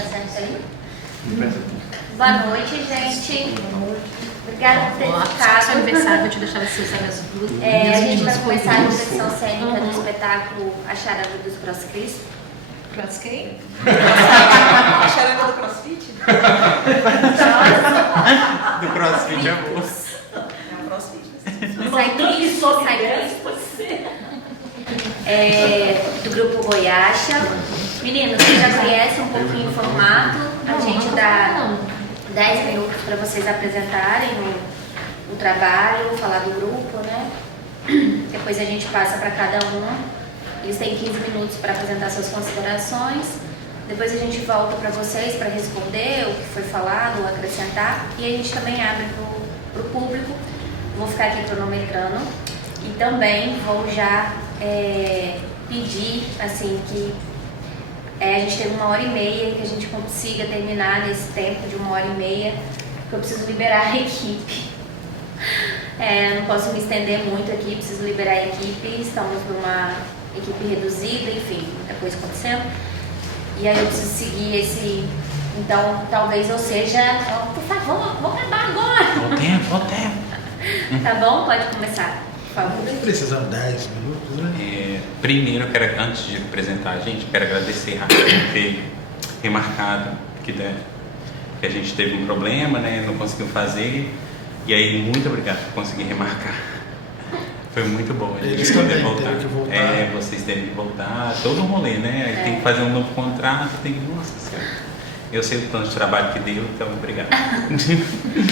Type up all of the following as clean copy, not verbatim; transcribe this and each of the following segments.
Tá certo aí? Boa noite, gente. Obrigada por ter ficado. Seu aniversário, vou te deixar você sair as duas. A gente vai começar a direção cênica do espetáculo A Charada dos Crosscris. Cross quem? A charada do crossfit? Do crossfit é moço. É um crossfit. Do grupo Goiacha. Meninos, vocês já conhecem um pouquinho o formato. A gente dá 10 minutos para vocês apresentarem o trabalho, falar do grupo, né? Depois a gente passa para cada um. Eles têm 15 minutos para apresentar suas considerações. Depois a gente volta para vocês para responder o que foi falado, acrescentar. E a gente também abre para o público. Vou ficar aqui cronometrando. E também vou já pedir assim, que a gente tem 1h30, que a gente consiga terminar nesse tempo de 1h30, porque eu preciso liberar a equipe. Não posso me estender muito aqui, preciso liberar a equipe. Estamos numa equipe reduzida, enfim, muita coisa acontecendo. E aí eu preciso seguir esse. Então, talvez eu seja. Por favor, vou acabar agora. Ao tempo. Tá bom? Pode começar, por favor. Precisamos 10 minutos, né? Primeiro, eu quero, antes de apresentar a gente, quero agradecer a por ter remarcado que a gente teve um problema, né? Não conseguiu fazer. E aí, muito obrigado por conseguir remarcar. Foi muito bom a gente Eles poder também voltar. terem que voltar. Vocês terem que voltar. Todo um rolê, né? Aí tem que fazer um novo contrato, tem que. Nossa Senhora. Eu sei o tanto de trabalho que deu, então obrigado.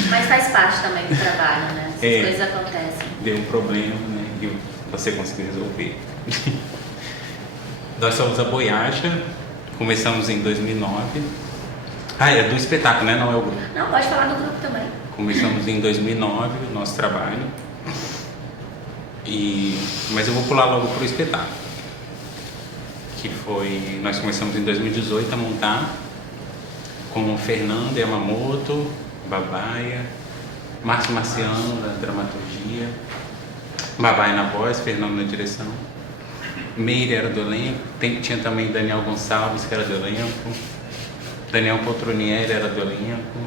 Mas faz parte também do trabalho, né? Essas coisas acontecem. Deu um problema, né? E você conseguiu resolver. Nós somos a Boiacha, começamos em 2009. É do espetáculo, né? Não é o grupo. Não, pode falar do grupo também. Começamos em 2009 o nosso trabalho. Mas eu vou pular logo para o espetáculo. Nós começamos em 2018 a montar com Fernando Yamamoto, Babaia, Márcio Marciano na dramaturgia, Babaia na voz, Fernando na direção, Meire era do elenco, tinha também Daniel Gonçalves que era do elenco, Daniel Poltronieri era do elenco,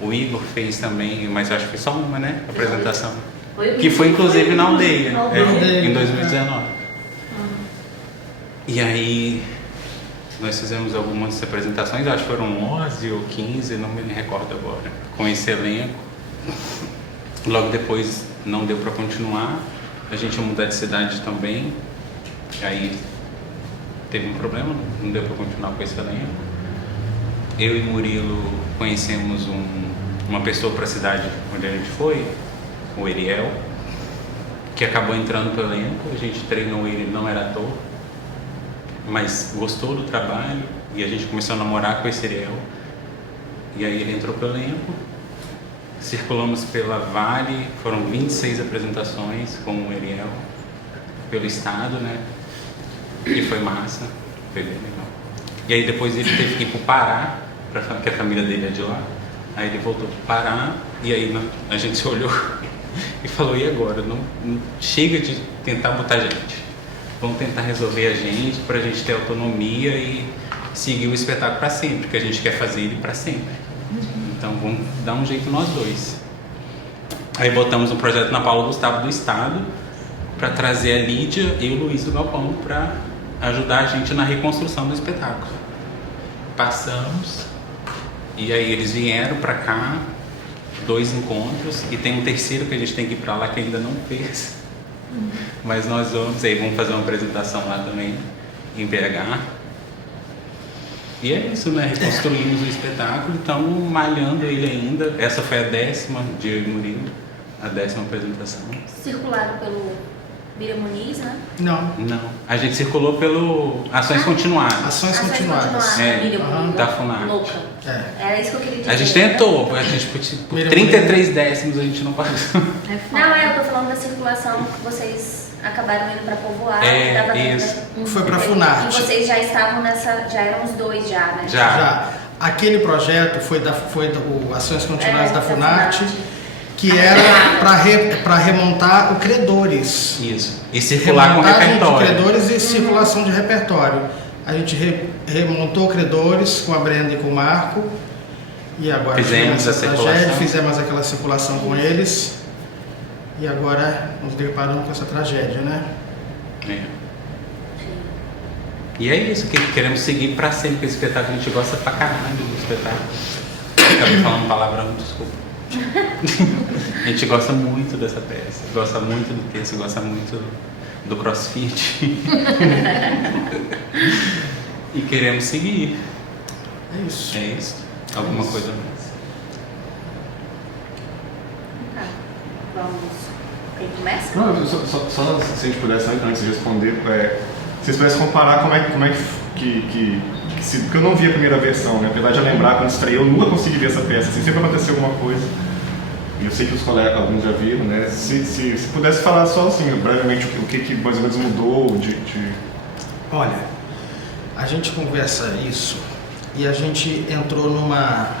o Igor fez também, mas acho que foi só uma, né? Apresentação. Que foi inclusive na aldeia, em 2019. E aí nós fizemos algumas apresentações, acho que foram 11 ou 15, não me recordo agora, com esse elenco. Logo depois não deu para continuar, a gente ia mudar de cidade também, aí teve um problema, não deu para continuar com esse elenco. Eu e Murilo conhecemos uma pessoa para a cidade onde a gente foi, o Eriel, que acabou entrando pelo elenco. A gente treinou ele, não era ator, mas gostou do trabalho e a gente começou a namorar com esse Eriel. E aí ele entrou pelo elenco, circulamos pela Vale, foram 26 apresentações com o Eriel, pelo estado, né? E foi massa, foi bem legal. E aí depois ele teve que ir para o Pará, porque a família dele é de lá. Aí ele voltou para o Pará e aí a gente se olhou e falou, e agora? Não chega de tentar botar gente. Vamos tentar resolver a gente, para a gente ter autonomia e seguir o espetáculo para sempre, porque a gente quer fazer ele para sempre. Então vamos dar um jeito nós dois. Aí botamos um projeto na Paulo Gustavo do Estado para trazer a Lídia e o Luiz do Galpão para ajudar a gente na reconstrução do espetáculo. Passamos e aí eles vieram para cá, 2 encontros, e tem um terceiro que a gente tem que ir para lá que ainda não fez. Mas nós vamos fazer uma apresentação lá também em BH. E é isso, né? Reconstruímos o espetáculo, estamos malhando ele ainda. Essa foi a 10ª de eu e Murilo, a 10ª apresentação. Circularam pelo Miriam Muniz, né? Não. A gente circulou pelo Ações Continuadas. Ações Continuadas. Miriam Muniz. Da FUNAC. Louca. Era isso que eu queria dizer. A gente tentou, por 33 décimos a gente não passou. Não, eu tô falando da circulação que vocês acabaram indo pra Povoar. Isso. Foi pra FUNAT. E vocês já estavam já eram os dois já, né? Já. Aquele projeto foi do Ações Continuadas da FUNAT, que era para remontar o Credores. Isso. E circular com repertório. De Credores e circulação de repertório. A gente remontou Credores com a Brenda e com o Marco. E agora fizemos essa a tragédia, circulação. fizemos aquela circulação com eles. E agora nos deparamos com essa tragédia, né? É. E é isso, que queremos seguir pra sempre esse espetáculo. A gente gosta pra caralho do espetáculo. Acabei falando palavrão, desculpa. A gente gosta muito dessa peça, gosta muito do texto, gosta muito do CrossFit. E queremos seguir. É isso. É isso. Alguma coisa mais? Tá. Vamos. Quem começa? Não, só se a gente pudesse, antes de responder, se vocês pudessem comparar como é que porque eu não vi a primeira versão, né? Apesar de eu lembrar, quando estreou, eu nunca consegui ver essa peça, assim, sempre aconteceu alguma coisa. E eu sei que os colegas, alguns já viram, né? Se pudesse falar só assim, brevemente, o que mais ou menos mudou Olha, a gente conversa isso e a gente entrou numa...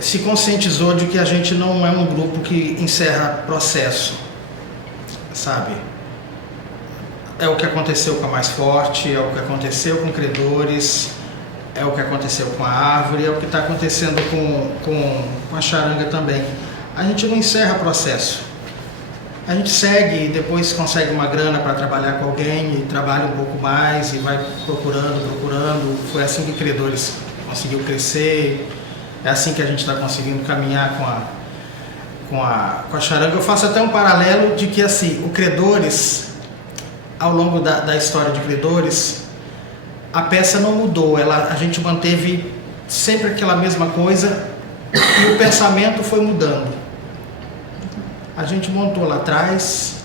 se conscientizou de que a gente não é um grupo que encerra processo, sabe? É o que aconteceu com a Mais Forte, é o que aconteceu com Credores, é o que aconteceu com a Árvore, é o que está acontecendo com a Charanga também. A gente não encerra processo. A gente segue e depois consegue uma grana para trabalhar com alguém e trabalha um pouco mais e vai procurando. Foi assim que Credores conseguiu crescer, é assim que a gente está conseguindo caminhar com a Charanga. Eu faço até um paralelo de que assim, o Credores, ao longo da história de Credores, a peça não mudou, a gente manteve sempre aquela mesma coisa e o pensamento foi mudando. A gente montou lá atrás,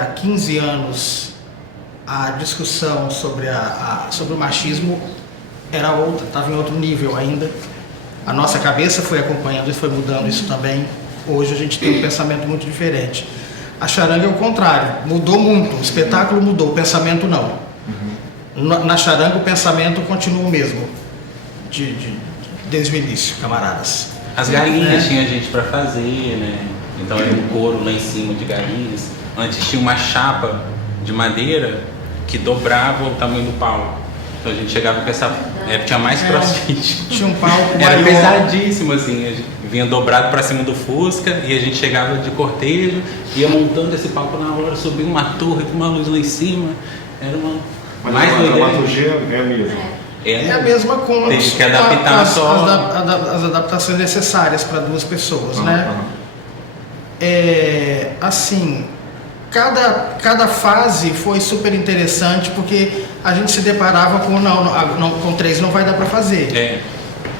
há 15 anos, a discussão sobre o machismo era outra, estava em outro nível ainda. A nossa cabeça foi acompanhando e foi mudando isso também. Hoje a gente tem um pensamento muito diferente. A Charanga é o contrário, mudou muito, o espetáculo mudou, o pensamento não. Na Charanga o pensamento continua o mesmo, desde o início, camaradas. As galinhas tinha gente pra fazer, né? Então era um couro lá em cima de galinhas. Antes tinha uma chapa de madeira que dobrava o tamanho do palco. Então a gente chegava com essa... tinha mais crossfit. Tinha um palco Era maior. pesadíssimo, assim. A gente vinha dobrado pra cima do Fusca e a gente chegava de cortejo, ia montando esse palco na hora, subia uma torre com uma luz lá em cima. Era uma... Mas mais a doideira. dramaturgia é a mesma. É a mesma com Teve que adaptar as só... adaptações necessárias para duas pessoas, né? Assim, cada fase foi super interessante porque a gente se deparava com 3 não vai dar para fazer.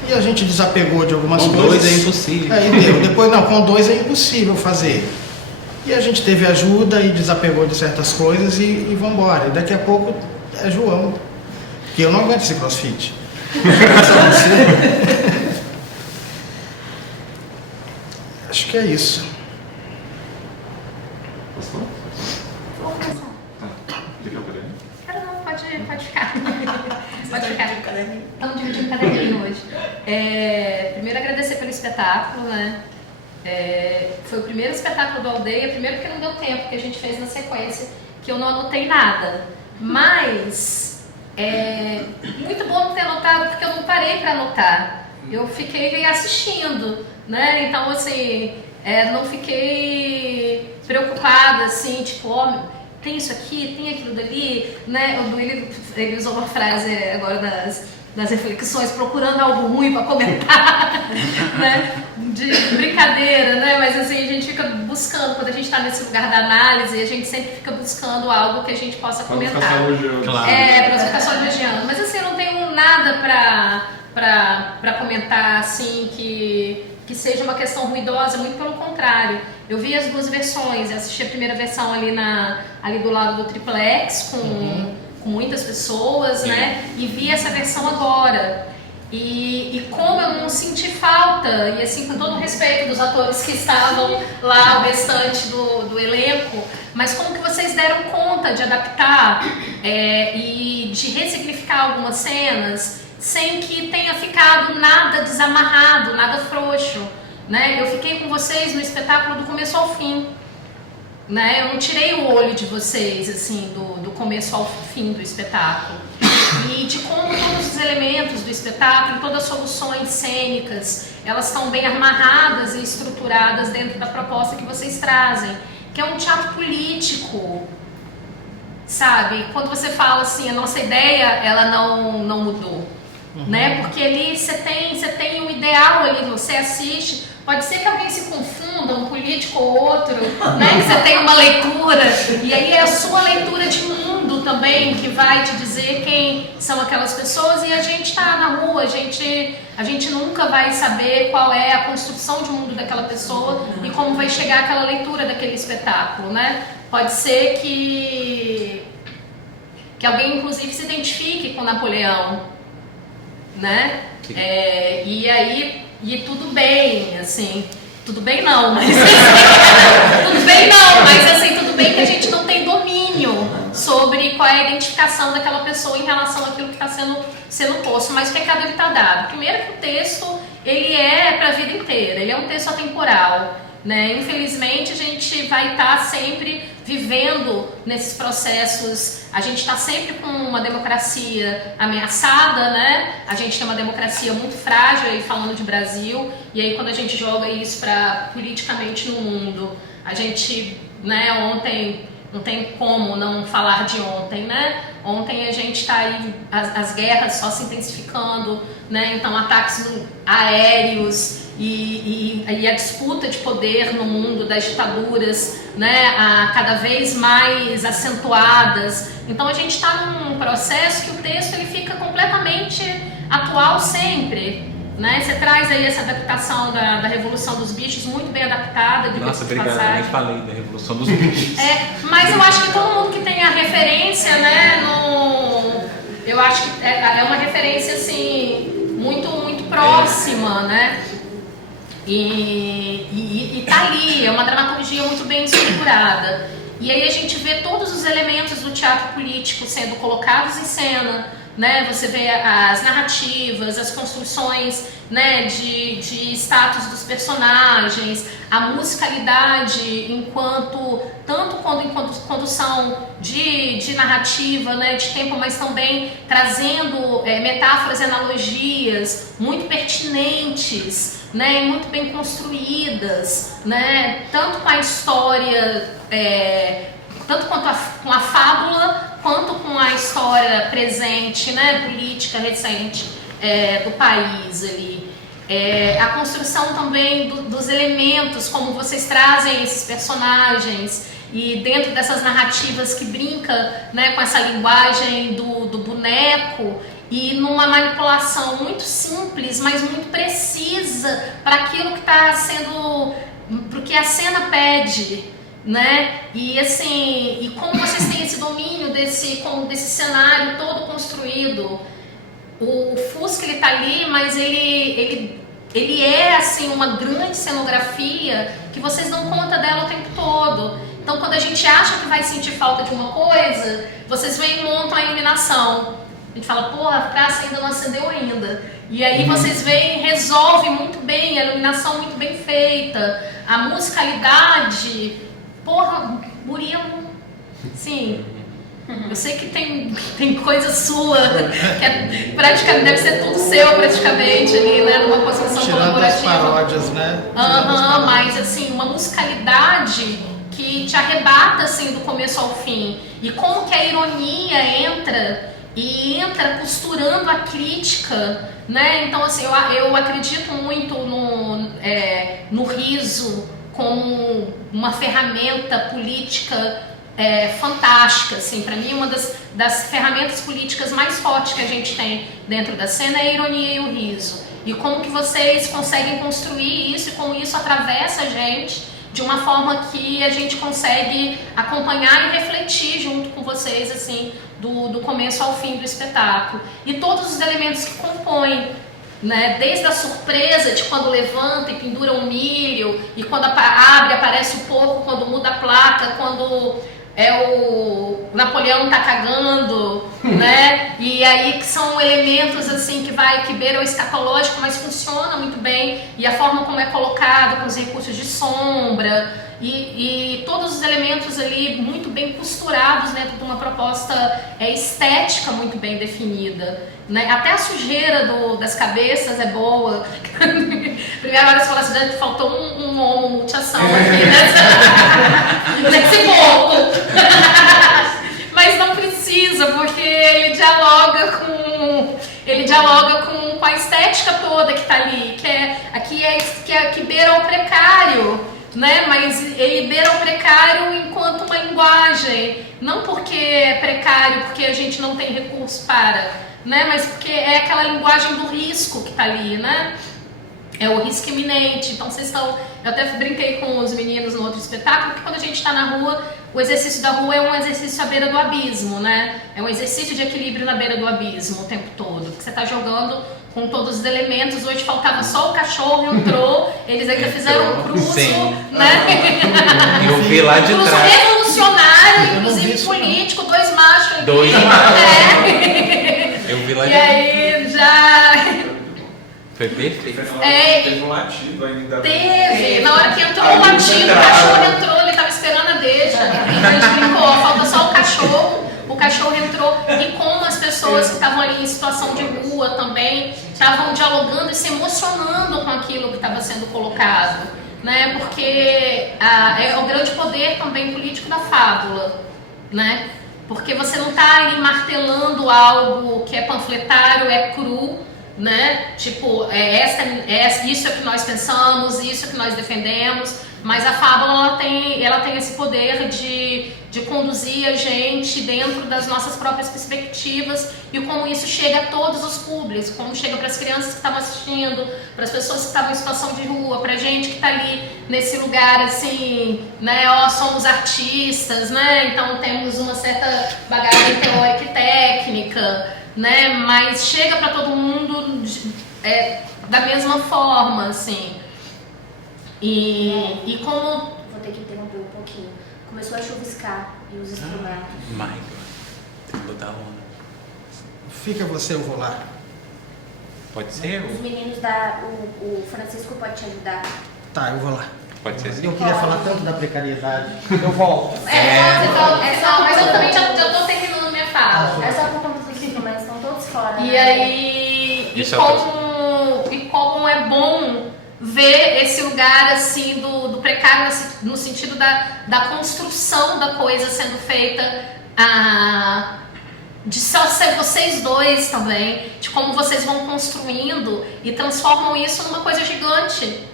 E a gente desapegou de algumas coisas. Com 2 é impossível. Aí deu. Depois com 2 é impossível fazer. E a gente teve ajuda e desapegou de certas coisas e vamos embora. E daqui a pouco é João, que eu não aguento esse CrossFit. Acho que é isso. Posso falar? Vou começar. Fica o caderno. Cara, não, pode ficar. Pode Vocês ficar. estão dividindo o caderninho? Estamos dividindo o caderninho hoje. Primeiro agradecer pelo espetáculo, né? Foi o primeiro espetáculo do Aldeia, primeiro porque não deu tempo, que a gente fez na sequência, que eu não anotei nada. Mas muito bom não ter anotado, porque eu não parei para anotar. Eu fiquei assistindo, né? Então, assim, não fiquei preocupada, assim, tipo, tem isso aqui, tem aquilo dali, né? Ele usou uma frase agora nas reflexões, procurando algo ruim para comentar, né? De brincadeira, né? Mas assim, a gente fica buscando, quando a gente está nesse lugar da análise, a gente sempre fica buscando algo que a gente possa comentar. Pra não ficar só elogiando. Claro. Pra não ficar só elogiando. Mas assim, eu não tenho nada pra comentar, assim, que seja uma questão ruidosa, muito pelo contrário. Eu vi as duas versões, eu assisti a primeira versão ali do lado do triplex, com muitas pessoas, né? E vi essa versão agora. E como eu não senti falta, e assim, com todo o respeito dos atores que estavam lá, o restante do elenco, mas como que vocês deram conta de adaptar e de ressignificar algumas cenas sem que tenha ficado nada desamarrado, nada frouxo, né? Eu fiquei com vocês no espetáculo do começo ao fim. né? Eu não tirei o olho de vocês, assim, do começo ao fim do espetáculo. E de como todos os elementos do espetáculo, todas as soluções cênicas, elas estão bem amarradas e estruturadas dentro da proposta que vocês trazem, que é um teatro político, sabe? Quando você fala assim, a nossa ideia, ela não mudou, né? Porque ali você tem um ideal ali, você assiste, pode ser que alguém se confunda, um político ou outro, né? Que você tem uma leitura, e aí é a sua leitura de mundo também que vai te dizer quem são aquelas pessoas, e a gente está na rua, a gente nunca vai saber qual é a construção de mundo daquela pessoa e como vai chegar aquela leitura daquele espetáculo, né? Pode ser que alguém, inclusive, se identifique com Napoleão, né? E aí, tudo bem, assim, tudo bem não, mas tudo bem não, mas assim, tudo bem que a gente não tem domínio sobre qual é a identificação daquela pessoa em relação àquilo que está sendo posto, mas o recado ele está dado. Primeiro que o texto, ele é para a vida inteira, ele é um texto atemporal, né? Infelizmente, a gente vai estar sempre vivendo nesses processos, a gente está sempre com uma democracia ameaçada, né? A gente tem uma democracia muito frágil, aí falando de Brasil, e aí quando a gente joga isso para politicamente no mundo, a gente, né, ontem, não tem como não falar de ontem, né? Ontem a gente está aí, as guerras só se intensificando, né? Então ataques aéreos, e a disputa de poder no mundo das ditaduras, né, cada vez mais acentuadas. Então a gente está num processo que o texto ele fica completamente atual sempre, né? Você traz aí essa adaptação da Revolução dos Bichos muito bem adaptada. Nossa, obrigado, eu nem falei da Revolução dos Bichos. Mas eu acho que todo mundo que tem a referência, né, eu acho que é uma referência assim muito, muito próxima, né? E tá ali, é uma dramaturgia muito bem estruturada. E aí a gente vê todos os elementos do teatro político sendo colocados em cena, né? Você vê as narrativas, as construções, né, de status dos personagens, a musicalidade tanto enquanto condução de narrativa, né, de tempo, mas também trazendo metáforas e analogias muito pertinentes, né, muito bem construídas, né, tanto com a história, tanto com a fábula, quanto com a história presente, né, política recente do país ali. A construção também dos elementos, como vocês trazem esses personagens, e dentro dessas narrativas que brinca, né, com essa linguagem do boneco, e numa manipulação muito simples, mas muito precisa para aquilo que está sendo, para o que a cena pede, né? E assim, e como vocês têm esse domínio desse cenário todo construído. O Fusca, ele tá ali, mas ele é assim uma grande cenografia que vocês dão conta dela o tempo todo. Então, quando a gente acha que vai sentir falta de uma coisa, vocês vêm e montam a iluminação. A gente fala, porra, a praça ainda não acendeu ainda. E aí vocês veem, resolve muito bem, a iluminação muito bem feita, a musicalidade. Porra, Murilo, sim. Eu sei que tem coisa sua, que praticamente deve ser tudo seu praticamente ali, né? Numa construção colaborativa. Tirando as paródias, né? Mas assim, uma musicalidade que te arrebata assim do começo ao fim. E como que a ironia entra costurando a crítica, né? Então assim, eu acredito muito no riso como uma ferramenta política fantástica, assim. Para mim, uma das ferramentas políticas mais fortes que a gente tem dentro da cena é a ironia e o riso. E como que vocês conseguem construir isso e como isso atravessa a gente de uma forma que a gente consegue acompanhar e refletir junto com vocês, assim, do começo ao fim do espetáculo. E todos os elementos que compõem, né? Desde a surpresa de quando levanta e pendura um milho, e quando abre, aparece o porco, quando muda a placa, quando o Napoleão tá cagando, né? E aí que são elementos assim que beiram o escatológico, mas funciona muito bem, e a forma como é colocado, com os recursos de sombra e todos os elementos ali muito bem costurados dentro de uma proposta estética muito bem definida, né? Até a sujeira das cabeças é boa. Primeira hora você fala assim, faltou um homo multiação aqui nesse pouco. Mas não precisa, porque ele dialoga com a estética toda que está ali, que beira o precário, né? Mas ele beira o precário enquanto uma linguagem, não porque é precário, porque a gente não tem recurso para, né? Mas porque é aquela linguagem do risco que está ali, né? É o risco iminente. Então vocês estão... Eu até brinquei com os meninos no outro espetáculo que quando a gente está na rua, o exercício da rua é um exercício à beira do abismo, né? É um exercício de equilíbrio na beira do abismo o tempo todo. Porque você está jogando com todos os elementos. Hoje faltava só o cachorro, entrou. Eles ainda fizeram um cruzo, né? Eu vi lá de cruzo trás. revolucionário, inclusive político, dois machos ali. Eu vi lá de E aí já... Foi perfeito. Teve um latido ainda. Teve. Na hora que entrou o latido, o cachorro entrou, ele tava esperando a deixa. Então a gente brincou, falta só o cachorro entrou. E como as pessoas que estavam ali em situação de rua também estavam dialogando e se emocionando com aquilo que estava sendo colocado, né? Porque é o grande poder também político da fábula, né? Porque você não está ali martelando algo que é panfletário, é cru, né? Tipo, isso é o que nós pensamos, isso é o que nós defendemos, mas a fábula ela tem esse poder de conduzir a gente dentro das nossas próprias perspectivas e como isso chega a todos os públicos, como chega para as crianças que estavam assistindo, para as pessoas que estavam em situação de rua, para a gente que está ali nesse lugar assim, né? Somos artistas, né? Então temos uma certa bagagem teórica e técnica, né? Mas chega para todo mundo da mesma forma, assim. E como... Vou ter que interromper um pouquinho. Começou a chuviscar e os instrumentos. My God. Tem que botar onda. Fica você, eu vou lá. Pode ser? Os meninos o Francisco pode te ajudar. Tá, eu vou lá. Pode ser sim. Eu queria falar tanto da precariedade. Eu volto. Mas eu também já tô terminando minha fala. É só por conta dos instrumentos, estão todos fora. E né? aí, como é bom ver esse lugar assim do precário no sentido da construção da coisa sendo feita, de só ser vocês dois também, de como vocês vão construindo e transformam isso numa coisa gigante,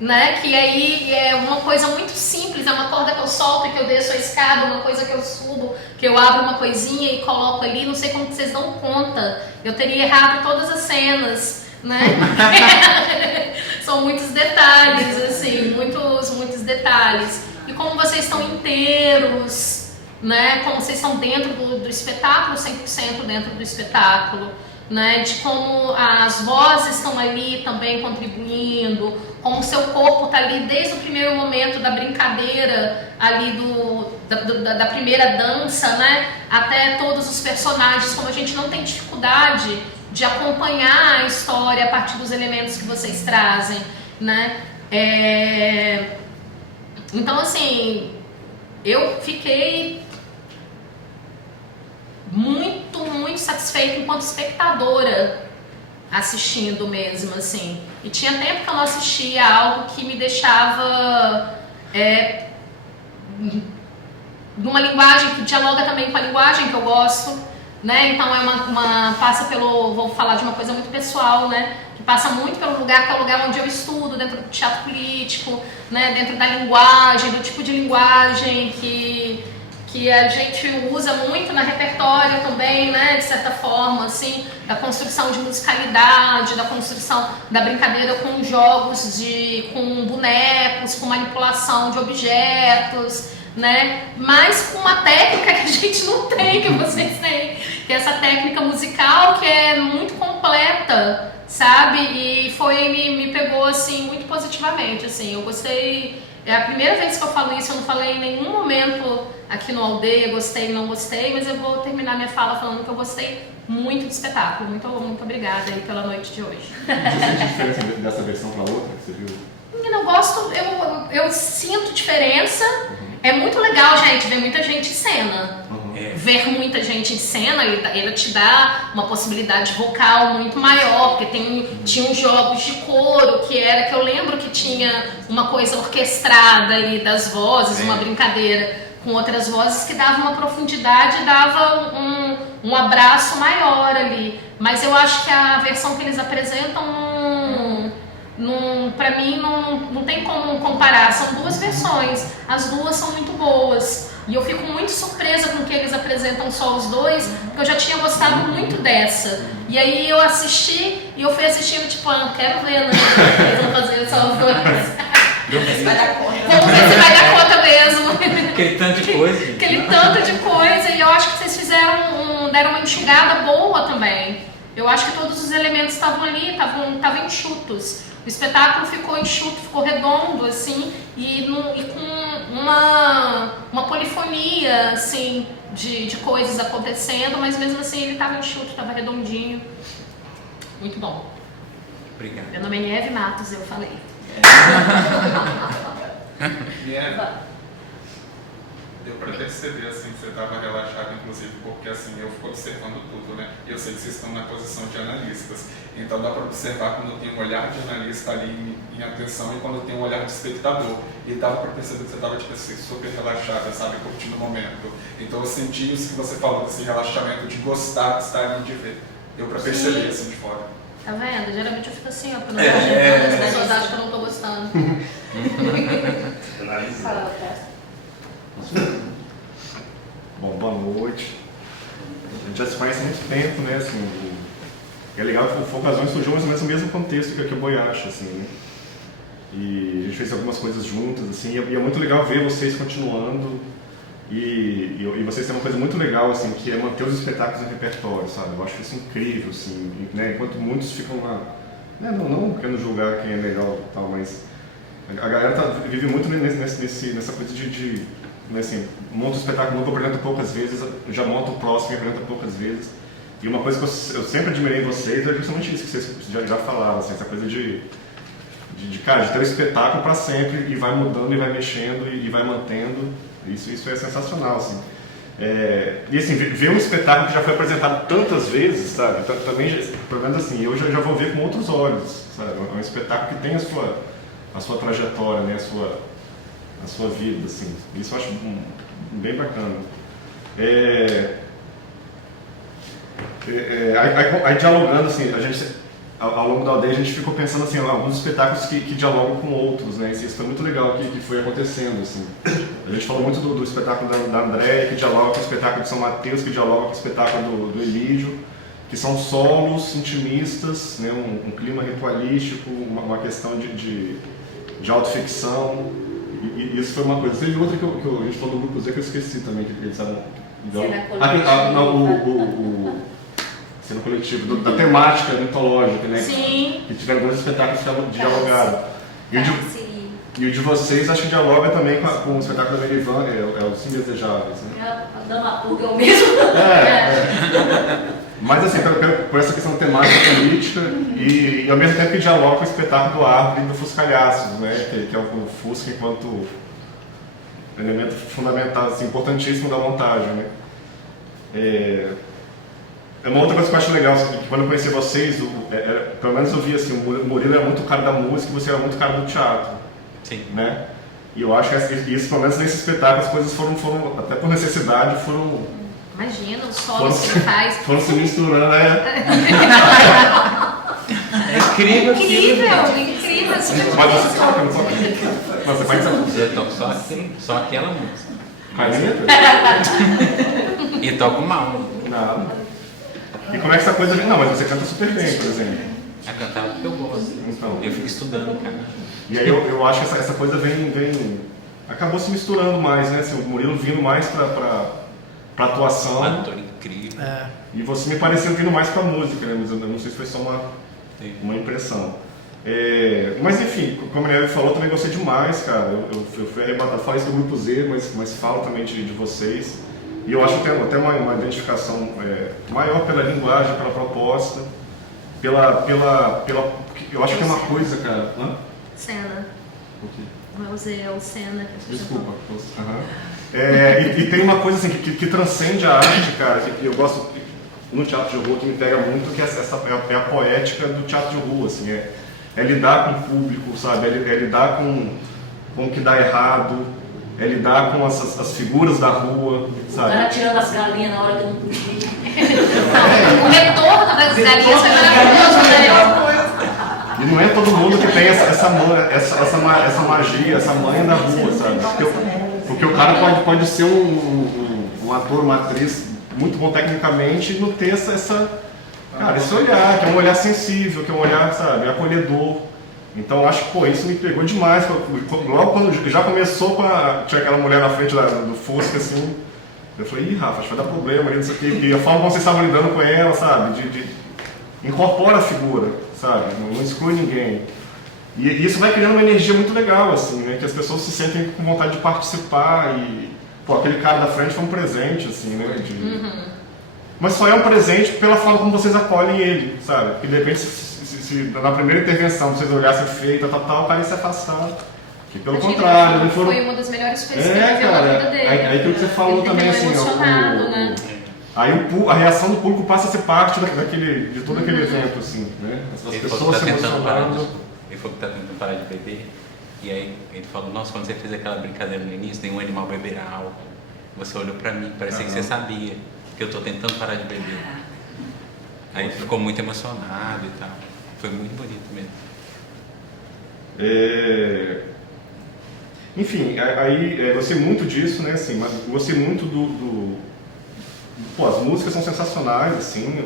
né? Que aí é uma coisa muito simples, é uma corda que eu solto e que eu desço a escada, uma coisa que eu subo, que eu abro uma coisinha e coloco ali, não sei como que vocês dão conta. Eu teria errado todas as cenas, né? São muitos detalhes, assim, muitos detalhes. E como vocês estão inteiros, né? Como vocês estão dentro do espetáculo, 100% dentro do espetáculo, né? De como as vozes estão ali também contribuindo, como o seu corpo está ali desde o primeiro momento da brincadeira ali da primeira dança, né? Até todos os personagens, como a gente não tem dificuldade de acompanhar a história a partir dos elementos que vocês trazem, né? Então, assim, eu fiquei muito satisfeita enquanto espectadora assistindo mesmo, assim. E tinha tempo que eu não assistia algo que me deixava numa linguagem que dialoga também com a linguagem que eu gosto, né? Então passa vou falar de uma coisa muito pessoal, né? Que passa muito pelo lugar que é o lugar onde eu estudo, dentro do teatro político, né? Dentro da linguagem, do tipo de linguagem que a gente usa muito na repertório também, né? De certa forma, assim, da construção de musicalidade, da construção da brincadeira com jogos com bonecos, com manipulação de objetos, né? Mas com uma técnica que a gente não tem, que vocês têm, que é essa técnica musical que é muito completa, sabe? E me pegou assim muito positivamente, assim, eu gostei, é a primeira vez que eu falo isso, eu não falei em nenhum momento aqui no Aldeia, gostei, não gostei, mas eu vou terminar minha fala falando que eu gostei muito do espetáculo, muito obrigada aí pela noite de hoje. Você sente diferença dessa versão para outra que você viu? Menina, eu gosto, eu sinto diferença, é muito legal, gente, ver muita gente em cena. Ver muita gente em cena, ele te dá uma possibilidade vocal muito maior, porque tinha uns jogos de coro que eu lembro que tinha uma coisa orquestrada ali das vozes, uma brincadeira com outras vozes que dava uma profundidade, dava um abraço maior ali. Mas eu acho que a versão que eles apresentam pra mim não tem como comparar, são duas versões, as duas são muito boas. E eu fico muito surpresa com que eles apresentam só os dois, porque eu já tinha gostado muito dessa. E aí eu assisti, e eu fui assistindo, tipo, quero ver, né? Eles vão fazer só os dois. Vamos ver se vai dar conta. Vamos ver se vai dar conta mesmo. Aquele tanto de coisa. Aquele tanto de coisa, e eu acho que vocês deram uma enxugada boa também. Eu acho que todos os elementos estavam ali, estavam enxutos. O espetáculo ficou enxuto, ficou redondo, assim, e com uma polifonia, assim, de coisas acontecendo, mas mesmo assim ele estava enxuto, estava redondinho. Muito bom. Obrigado. Meu nome é Nieve Matos, eu falei. Deu pra perceber, assim, que você estava relaxado, inclusive, porque, assim, eu fico observando tudo, né? E eu sei que vocês estão na posição de analistas. Então, dá para observar quando tem um olhar de analista ali em atenção e quando tem um olhar de espectador. E dava para perceber que você estava, tipo assim, super relaxada, sabe? Curtindo o momento. Então, eu senti isso que você falou, desse relaxamento de gostar de estar ali, de ver. Deu para perceber, assim, de fora. Tá vendo? Geralmente eu fico assim, ó, porque eu não tô ajeitando, as pessoas acham que eu não tô gostando. Fala, Tessa. Bom, boa noite. A gente já se conhece há muito tempo, né? Assim, é legal que o Folcazões surgiu mais ou menos no mesmo contexto que o Boiacha, assim, né? E a gente fez algumas coisas juntas, assim, e é muito legal ver vocês continuando. E vocês têm uma coisa muito legal, assim, que é manter os espetáculos no repertório, sabe? Eu acho isso incrível, assim, né? Enquanto muitos ficam lá, né? Não querendo julgar quem é legal e tal, mas a galera vive muito nessa coisa de assim, monta um espetáculo novo, apresenta poucas vezes, já monta o próximo e apresenta poucas vezes. E uma coisa que eu sempre admirei em vocês é justamente isso que vocês já falaram, assim, essa coisa de ter um espetáculo para sempre e vai mudando e vai mexendo e vai mantendo. Isso é sensacional, assim. E assim, ver um espetáculo que já foi apresentado tantas vezes, sabe? Também, pelo menos assim, eu já vou ver com outros olhos, sabe? É um espetáculo que tem a sua trajetória, né? A sua vida, assim. Isso eu acho bem bacana. Aí dialogando, assim, a gente, ao longo da aldeia a gente ficou pensando assim, alguns espetáculos que dialogam com outros, né? Isso foi muito legal que foi acontecendo, assim. A gente falou muito do espetáculo da Andréia, que dialoga com o espetáculo de São Mateus, que dialoga com o espetáculo do Elídio, que são solos intimistas, né? Um clima ritualístico, uma questão de autoficção. E isso foi uma coisa. Teve outra que a gente falou do grupo Z que eu esqueci também, que eles estavam... Cena coletiva, da temática mitológica, né? Sim. Que tiveram dois espetáculos que dialogaram. E o de vocês acho que dialoga também com o espetáculo da Merivan, é o Sim Desejáveis, né? Dando uma pulga eu mesmo. Mas assim, por essa questão temática política e ao mesmo tempo que dialoga com o espetáculo do Árvore e do Fuscalhaços, né? Que é o Fusca enquanto elemento fundamental, assim, importantíssimo da montagem, né? É uma outra coisa que eu acho legal, assim, que quando eu conheci vocês, pelo menos eu vi assim, o Murilo era muito cara da música e você era muito cara do teatro. Sim. Né? E eu acho que isso, pelo menos nesse espetáculo, as coisas foram até por necessidade, Imagina, os solos que ele faz. Foram se misturando, né? É incrível. Incrível. Mas você toca, não toca? Você faz isso? Eu toco só aquela música. Caneta? E toco mal. Nada. E como é que essa coisa... Não, mas você canta super bem, por exemplo. A cantar porque eu gosto. Então. Eu fico estudando, cara. E aí eu acho que essa coisa acabou se misturando mais, né? Assim, o Murilo vindo mais pra atuação. Um ator incrível. E você me pareceu vindo mais pra música, né? Mas eu não sei se foi só uma impressão. Mas enfim, como a Neve falou, também gostei demais, cara. Eu fui arrebatado, falei isso do Grupo Z, mas falo também de vocês. E eu acho que tem até uma identificação maior pela linguagem, pela proposta, eu acho que é uma coisa, cara. Hã? Cena. O quê? Não é o Z, é o Cena. Que Desculpa. E tem uma coisa assim que transcende a arte, cara, que eu gosto no teatro de rua, que me pega muito, que é a poética do teatro de rua, assim, é lidar com o público, sabe? É lidar com o que dá errado, é lidar com as figuras da rua, sabe? O cara tirando as galinhas na hora que não podia. O retorno das galinhas foi maravilhoso, né? E não é todo mundo que tem essa magia, essa manha da rua, sabe? Porque o cara pode ser um ator, uma atriz muito bom tecnicamente e não ter esse olhar, que é um olhar sensível, que é um olhar, sabe, acolhedor. Então acho que, isso me pegou demais. Logo quando já começou tinha aquela mulher na frente do Fusca, assim, eu falei, Rafa, acho que vai dar problema ali, isso aqui. E a forma como vocês estavam lidando com ela, sabe, incorpora a figura, sabe, não exclui ninguém. E isso vai criando uma energia muito legal, assim, né, que as pessoas se sentem com vontade de participar e, aquele cara da frente foi um presente, assim, né, Mas só é um presente pela forma como vocês acolhem ele, sabe, porque de repente se na primeira intervenção vocês olhassem feio, o cara ia se afastar. Que pelo contrário, ele foi uma das melhores coisas que ele viu na vida dele. Aí aquilo que você falou também, assim, né? Aí a reação do público passa a ser parte de todo aquele evento, assim, né? As pessoas se emocionando. Ele falou que tá tentando parar de beber, e aí ele falou, nossa, quando você fez aquela brincadeira no início, nenhum animal beberá álcool. Você olhou pra mim, parecia que você sabia que eu tô tentando parar de beber. Aí ele ficou muito emocionado e tal. Foi muito bonito mesmo. Enfim, aí gostei muito disso, né, assim, mas gostei muito as músicas são sensacionais, assim,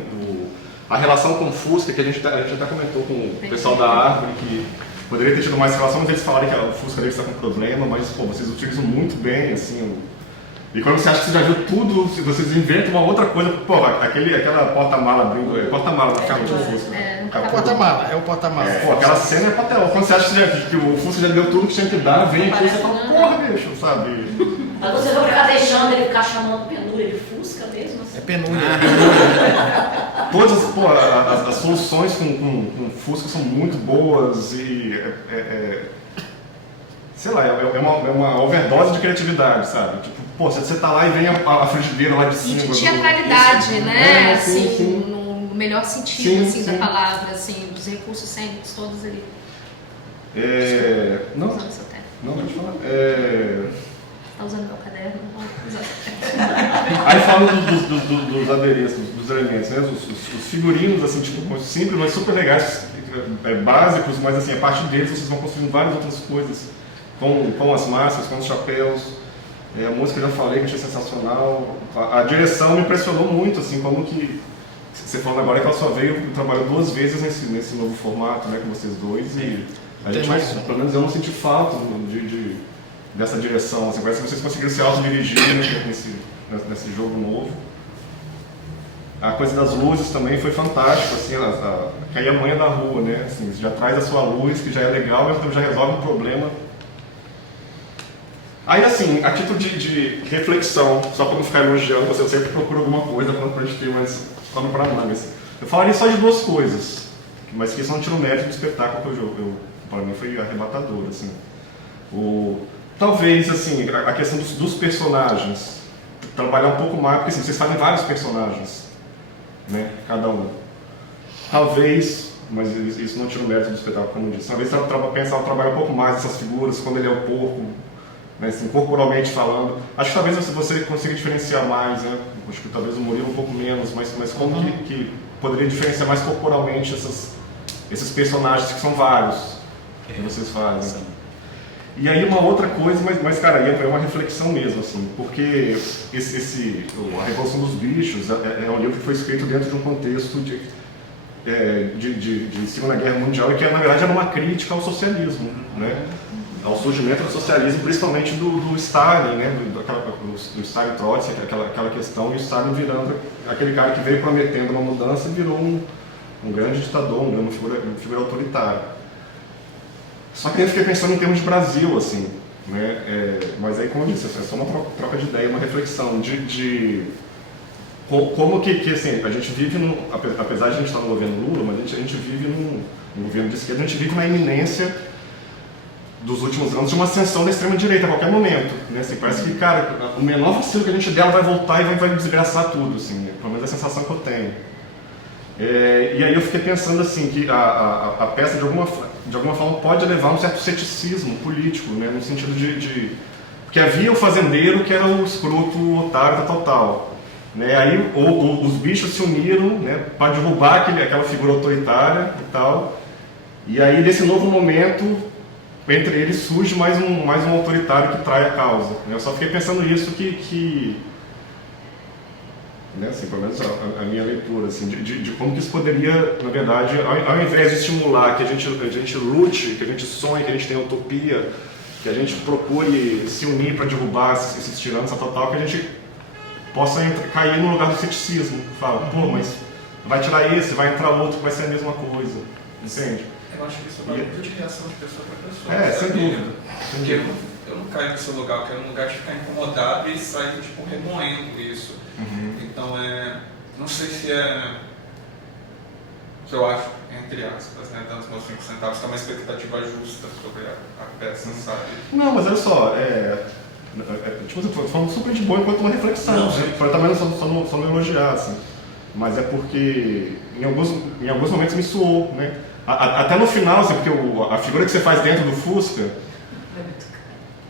a relação com o Fusca, que a gente até comentou com o pessoal da Árvore, que poderia ter tido mais relação, mas eles falaram que o Fusca deles está com problema, mas, vocês utilizam muito bem, assim, e quando você acha que você já viu tudo, vocês inventam uma outra coisa, aquela porta-mala abrindo, porta-mala na cara do Fusca. É o porta-mala. Aquela cena é patel. Quando você acha que o Fusca já deu tudo que tinha que dar, vem aqui e você fala, porra, bicho, sabe? Mas você vai ficar deixando ele ficar chamando penúria de Fusca mesmo? Assim? É penúria. Todas as soluções com Fusca são muito boas e sei lá, é uma overdose de criatividade, sabe? Tipo, você tá lá e vem a frigideira lá de cima. E de teatralidade, né? Sim, sim. No melhor sentido, Sim. da palavra, assim, dos recursos cênicos todos ali. Não, usando seu tempo. não, pode falar. Tá usando meu caderno? Não. Aí falando dos adereços, dos elementos, né? Os figurinos, assim, tipo, simples, mas super legais, básicos, mas assim, a partir deles vocês vão construindo várias outras coisas, com as máscaras, com os chapéus. A música eu já falei que achei sensacional. A direção me impressionou muito, assim, como que você falando agora que ela só veio trabalhou 2 vezes nesse novo formato, né, com vocês dois, e a gente, pelo menos eu não senti falta dessa direção, assim, parece que vocês conseguiram se autodirigir nesse jogo novo. A coisa das luzes também foi fantástico, assim, que aí é a manha da rua, né, assim, você já traz a sua luz, que já é legal, mas já resolve um problema. Aí, assim, a título de reflexão, só para não ficar elogiando, você sempre procura alguma coisa para a gente ter mais pano para mangas. Eu falaria só de 2 coisas, mas que isso não tira o mérito do espetáculo que para mim foi arrebatador, assim. Talvez, assim, a questão dos personagens, trabalhar um pouco mais, porque assim, vocês fazem vários personagens, né, cada um. Talvez, mas isso não tira o mérito do espetáculo, como eu disse. Talvez pensar trabalhar um pouco mais dessas figuras, quando ele é o porco, né, assim, corporalmente falando. Acho que talvez você consiga diferenciar mais, né? Acho que talvez o Murilo um pouco menos, mas como que poderia diferenciar mais corporalmente esses personagens que são vários que vocês fazem. E aí uma outra coisa, mas cara, aí é uma reflexão mesmo, assim, porque a Revolução dos Bichos é um livro que foi escrito dentro de um contexto de Segunda Guerra Mundial e que na verdade era uma crítica ao socialismo, né? Ao surgimento do socialismo, principalmente do Stalin, né? do Stalin Trotsky, aquela questão, e o Stalin virando aquele cara que veio prometendo uma mudança e virou um grande ditador, uma figura autoritária. Só que eu fiquei pensando em termos de Brasil, assim, né? Mas aí, como eu disse, é só uma troca de ideia, uma reflexão de como que assim, a gente vive, apesar de a gente estar no governo Lula, mas a gente vive num governo de esquerda, a gente vive na iminência dos últimos anos de uma ascensão da extrema-direita a qualquer momento, né? Assim, parece que, cara, o menor vacilo que a gente der vai voltar e vai desgraçar tudo, assim, né? Pelo menos é a sensação que eu tenho. E aí eu fiquei pensando assim, que a peça de alguma forma pode levar a um certo ceticismo político, né? No sentido de porque havia o fazendeiro que era o escroto, o otário tal. Né? Aí os bichos se uniram, né, para derrubar aquela figura autoritária e tal. E aí, nesse novo momento, entre eles surge mais um autoritário que trai a causa. Né? Eu só fiquei pensando nisso né, assim, pelo menos a minha leitura, assim, de como que isso poderia, na verdade, ao invés de estimular que a gente lute, que a gente sonhe, que a gente tenha utopia, que a gente procure se unir para derrubar esses tiranos, tal, que a gente possa cair no lugar do ceticismo. Fala, pô, mas vai tirar esse, vai entrar outro que vai ser a mesma coisa. Entende? Eu acho que isso vai muito de reação de pessoa para pessoa. Sem dúvida. Porque eu não caio nesse lugar, eu quero um lugar de ficar incomodado e sair, tipo, remoendo isso. Então, não sei se eu acho, entre aspas, né, dando os meus 5 centavos, que é uma expectativa justa sobre a peça, sabe? Não, mas olha só, tipo, você falando super de boa enquanto uma reflexão, né? Para também só não elogiar, assim. Mas é porque em alguns momentos me soou, né? Até no final, assim, porque a figura que você faz dentro do Fusca,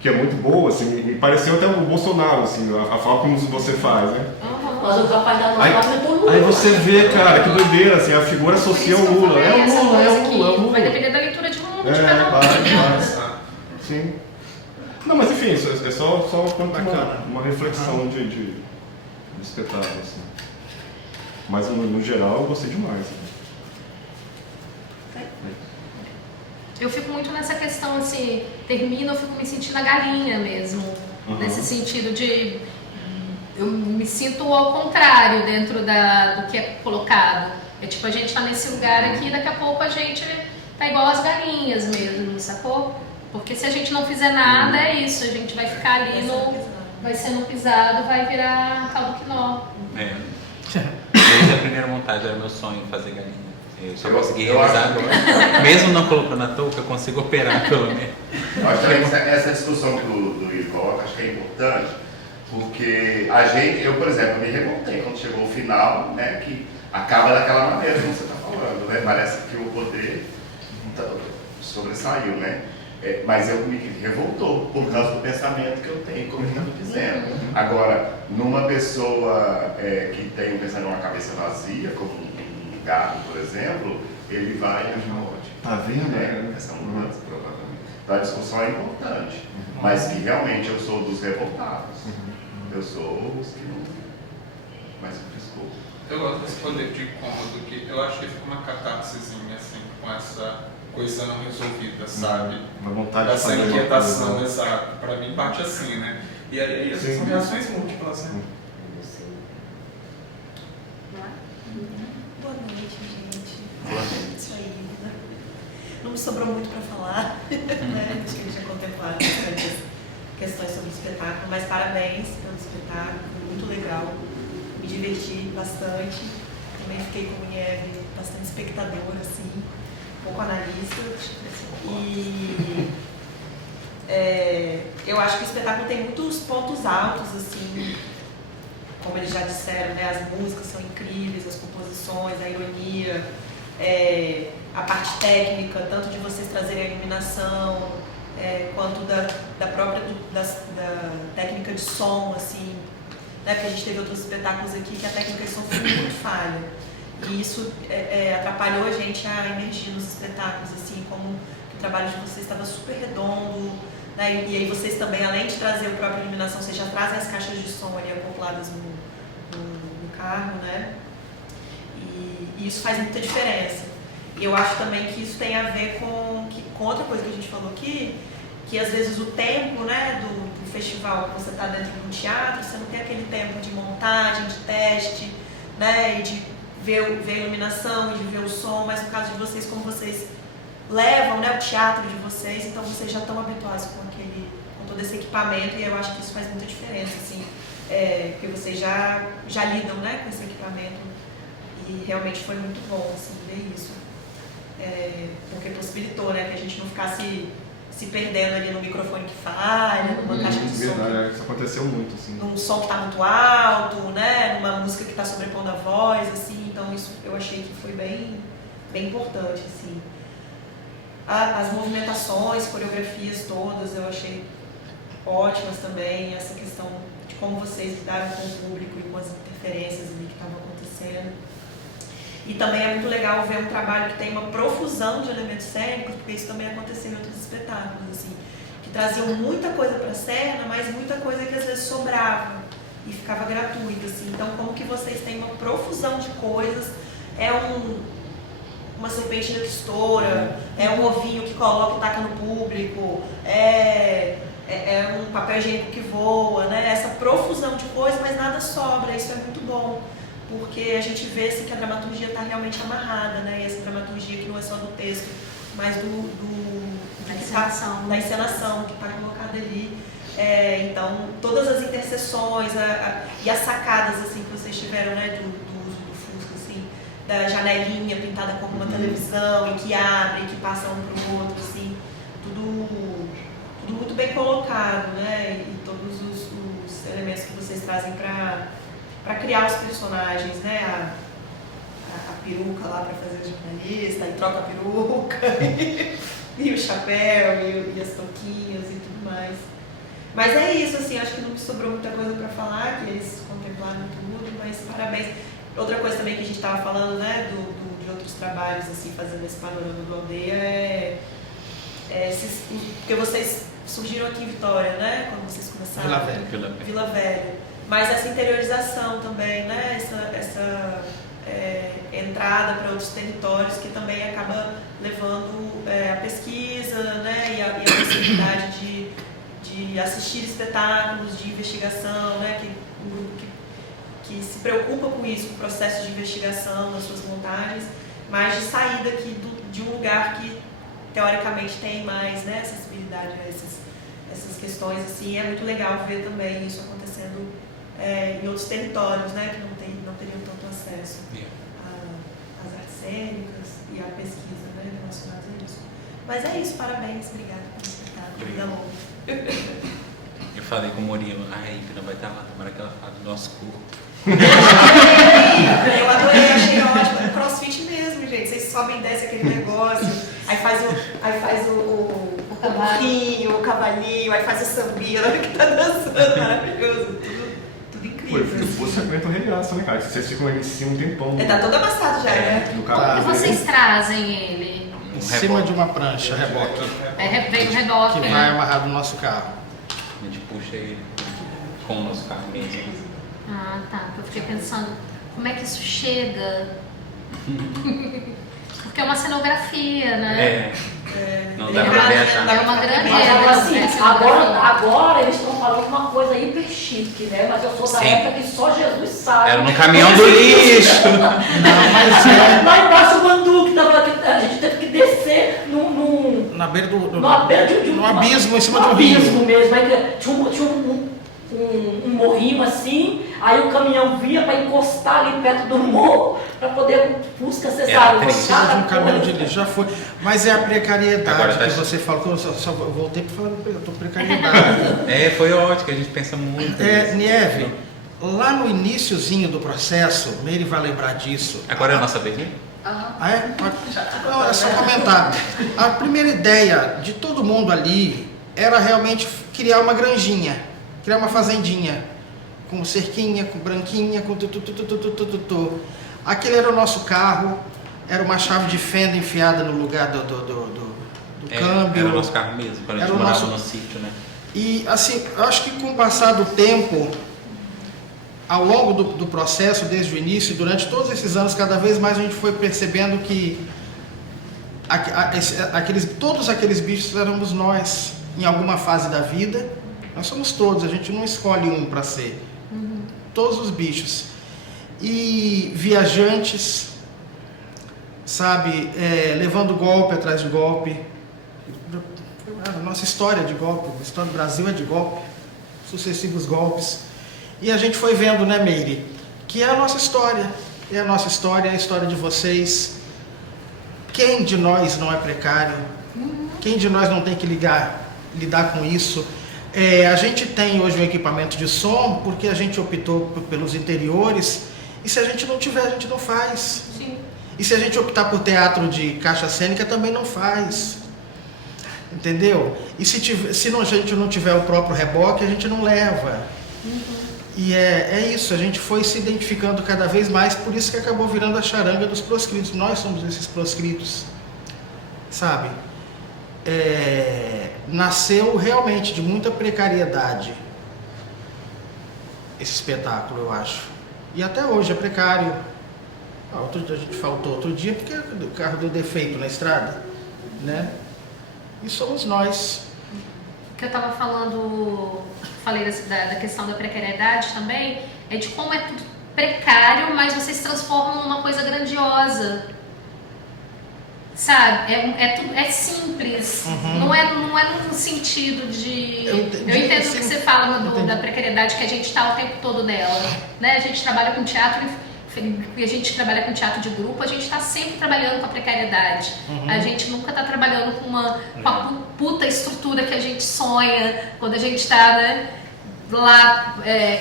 que é muito boa, assim, me pareceu até o Bolsonaro, assim, a forma como você faz, né? Mas o rapaz da nossa é todo mundo. Aí você vê, cara, que doideira, assim, a figura associa o Lula. É o Lula. Vai depender da leitura de um de cada um. Vai. Sim. Não, mas enfim, isso é só uma reflexão de espetáculo, assim. Mas no geral eu gostei demais. Eu fico muito nessa questão, assim, termina, eu fico me sentindo a galinha mesmo. Nesse sentido de... Eu me sinto ao contrário dentro do que é colocado. É tipo, a gente tá nesse lugar aqui, daqui a pouco a gente tá igual as galinhas mesmo, sacou? Porque se a gente não fizer nada, é isso, a gente vai ficar ali vai sendo pisado, vai virar caldo quinó. Desde a primeira montagem era meu sonho fazer galinha. Eu só consegui realizar agora. Mesmo não colocando a touca, eu consigo operar pelo menos. Eu acho que essa discussão que o Luiz coloca, acho que é importante, porque eu, por exemplo, me revoltei quando chegou o final, né, que acaba daquela maneira como você está falando, né? Parece que o poder sobressaiu, né? Mas eu me revoltou por causa do pensamento que eu tenho, como ele está dizendo. Agora, numa pessoa que tem um pensamento, uma cabeça vazia, como um gato, por exemplo, ele vai achar ótimo. Tá vendo? Né? Essa mudança, provavelmente. Então a discussão é importante, mas que realmente eu sou dos revoltados. Eu sou os que não... Mas desculpa. Eu gosto desse poder de incômodo, que eu acho que fica uma catarsezinha, assim, com essa coisa não resolvida, sabe? Uma vontade de essa fazer inquietação, exato. Pra mim bate assim, né? E aí essas são reações múltiplas, né? Boa noite, gente. Isso aí, né? Não me sobrou muito para falar, né? Acho que a gente já contemplaram bastante questões sobre o espetáculo, mas parabéns pelo espetáculo, foi muito legal. Me diverti bastante. Também fiquei com o Nieve bastante espectadora, assim, um pouco analista. E eu acho que o espetáculo tem muitos pontos altos, assim, como eles já disseram, né? As músicas são incríveis, as composições, a ironia, a parte técnica, tanto de vocês trazerem a iluminação, quanto da própria da técnica de som, assim, né? Porque a gente teve outros espetáculos aqui que a técnica de som foi muito falha. E isso atrapalhou a gente a emergir nos espetáculos, assim, como o trabalho de vocês estava super redondo, né? E aí vocês também, além de trazer a própria iluminação, vocês já trazem as caixas de som ali acopladas no carro, né? E isso faz muita diferença. E eu acho também que isso tem a ver com outra coisa que a gente falou aqui, que às vezes o tempo, né, do festival, que você está dentro de um teatro, você não tem aquele tempo de montagem, de teste, né, e de ver a iluminação e de ver o som, mas no caso de vocês, como vocês levam, né, o teatro de vocês, então vocês já estão habituados com todo esse equipamento, e eu acho que isso faz muita diferença, assim, porque vocês já lidam, né, com esse equipamento, e realmente foi muito bom, assim, ver isso, porque possibilitou, né, que a gente não ficasse se perdendo ali no microfone que falha, numa caixa de som. Verdade, isso aconteceu muito, assim. Num som que está muito alto, né, numa música que está sobrepondo a voz, assim, então isso eu achei que foi bem importante, assim. As movimentações, coreografias todas, eu achei ótimas também, essa questão de como vocês lidaram com o público e com as interferências ali que estavam acontecendo. E também é muito legal ver um trabalho que tem uma profusão de elementos cênicos, porque isso também aconteceu em outros espetáculos, assim, que traziam muita coisa para a cena, mas muita coisa que às vezes sobrava e ficava gratuita, assim. Então, como que vocês têm uma profusão de coisas, uma serpentina que estoura, é um ovinho que coloca e taca no público, é um papel higiênico que voa, né? Essa profusão de coisas, mas nada sobra, isso é muito bom, porque a gente vê assim, que a dramaturgia está realmente amarrada, né? E essa dramaturgia que não é só do texto, mas da encenação que está colocada ali. Então, todas as interseções e as sacadas assim, que vocês tiveram, né, do uso do Fusca, assim, da janelinha pintada como uma televisão e que abre, que passa um para o outro, assim, tudo muito bem colocado, né? E todos os elementos que vocês trazem para criar os personagens, né? A peruca lá para fazer a jornalista, e troca a peruca, e o chapéu, e as touquinhas e tudo mais. Mas é isso, assim, acho que não me sobrou muita coisa para falar, que eles contemplaram tudo, mas parabéns. Outra coisa também que a gente estava falando, né, de outros trabalhos, assim, fazendo esse panorama do Aldeia, porque vocês surgiram aqui em Vitória, né, quando vocês começaram. Vila Velha. Mas essa interiorização também, né, essa entrada para outros territórios que também acaba levando a pesquisa, né, e a possibilidade de assistir espetáculos de investigação, né, um grupo que se preocupa com isso, com o processo de investigação nas suas montagens, mas de sair daqui de um lugar que teoricamente tem mais, né, acessibilidade a essas questões, assim, é muito legal ver também isso acontecendo em outros territórios, né, que não teriam tanto acesso às artes cênicas e à pesquisa, né, relacionadas a isso. Mas é isso, parabéns, obrigada por espetáculo, vida longa. Eu falei com o Murilo, a Ipna vai estar lá, tomara que ela fale do nosso corpo. Eu adorei, achei ótimo. É crossfit mesmo, gente. Vocês sobem e descem aquele negócio, aí faz o burrinho, o cavalinho, aí faz o sambinha, na hora que tá dançando, maravilhoso. Tudo incrível. Você aguenta o regaço, né, cara? Vocês ficam em cima um tempão. Tá todo amassado já, né? Como vocês trazem ele? Em cima de uma prancha, reboque. Vem um reboque, que né? vai amarrado no nosso carro. A gente puxa ele com o nosso carro mesmo. Ah, tá. Eu fiquei pensando, como é que isso chega? Porque é uma cenografia, né? Não dá pra ver achar. É uma grande... Mas agora, assim, agora eles estão falando uma coisa hiper chique, né? Mas eu sou da época que só Jesus sabe. Era no caminhão do lixo. Não, mas lá embaixo o Mandu, que a gente teve que descer na beira numa beira de um abismo em cima de um abismo mesmo. Aí tinha um morrinho assim, aí o caminhão vinha para encostar ali perto do morro para poder o Fusca cessar. Precisa de um caminhão de lixo, já foi. Mas é a precariedade que você falou, eu só voltei para falar da precariedade. Foi ótimo, que a gente pensa muito. Nieve, lá no iniciozinho do processo, Meire vai lembrar disso. Agora é a nossa vez, né? Ah, é? Não, é só comentar. A primeira ideia de todo mundo ali era realmente criar uma granjinha, criar uma fazendinha, com cerquinha, com branquinha, com tu. Aquele era o nosso carro, era uma chave de fenda enfiada no lugar do câmbio. Era o nosso carro mesmo, quando a gente morava no sítio, né? E assim, eu acho que com o passar do tempo, ao longo do processo, desde o início, durante todos esses anos, cada vez mais a gente foi percebendo que todos aqueles bichos éramos nós, em alguma fase da vida. Nós somos todos, a gente não escolhe um para ser. Todos os bichos. E viajantes, sabe, levando golpe atrás de golpe. A nossa história é de golpe, a história do Brasil é de golpe, sucessivos golpes. E a gente foi vendo, né, Meire, que é a nossa história, é a nossa história, é a história de vocês. Quem de nós não é precário? Quem de nós não tem que lidar com isso? A gente tem hoje um equipamento de som porque a gente optou pelos interiores, e se a gente não tiver, a gente não faz. Sim. E se a gente optar por teatro de caixa cênica, também não faz. Entendeu? E se a gente não tiver o próprio reboque, a gente não leva. E é isso, a gente foi se identificando cada vez mais, por isso que acabou virando a charanga dos proscritos. Nós somos esses proscritos, sabe? Nasceu realmente de muita precariedade esse espetáculo, eu acho. E até hoje é precário. Outro dia a gente faltou outro dia porque o carro deu defeito na estrada, né? E somos nós. Que eu estava falei da questão da precariedade também, é de como é tudo precário, mas vocês transformam numa coisa grandiosa. Sabe? É simples. Não é no sentido de... Eu entendo o que você fala da precariedade, que a gente está o tempo todo nela. Né? A gente trabalha com teatro, a gente trabalha com teatro de grupo, a gente está sempre trabalhando com a precariedade. A gente nunca está trabalhando com a puta estrutura que a gente sonha quando a gente está, né, lá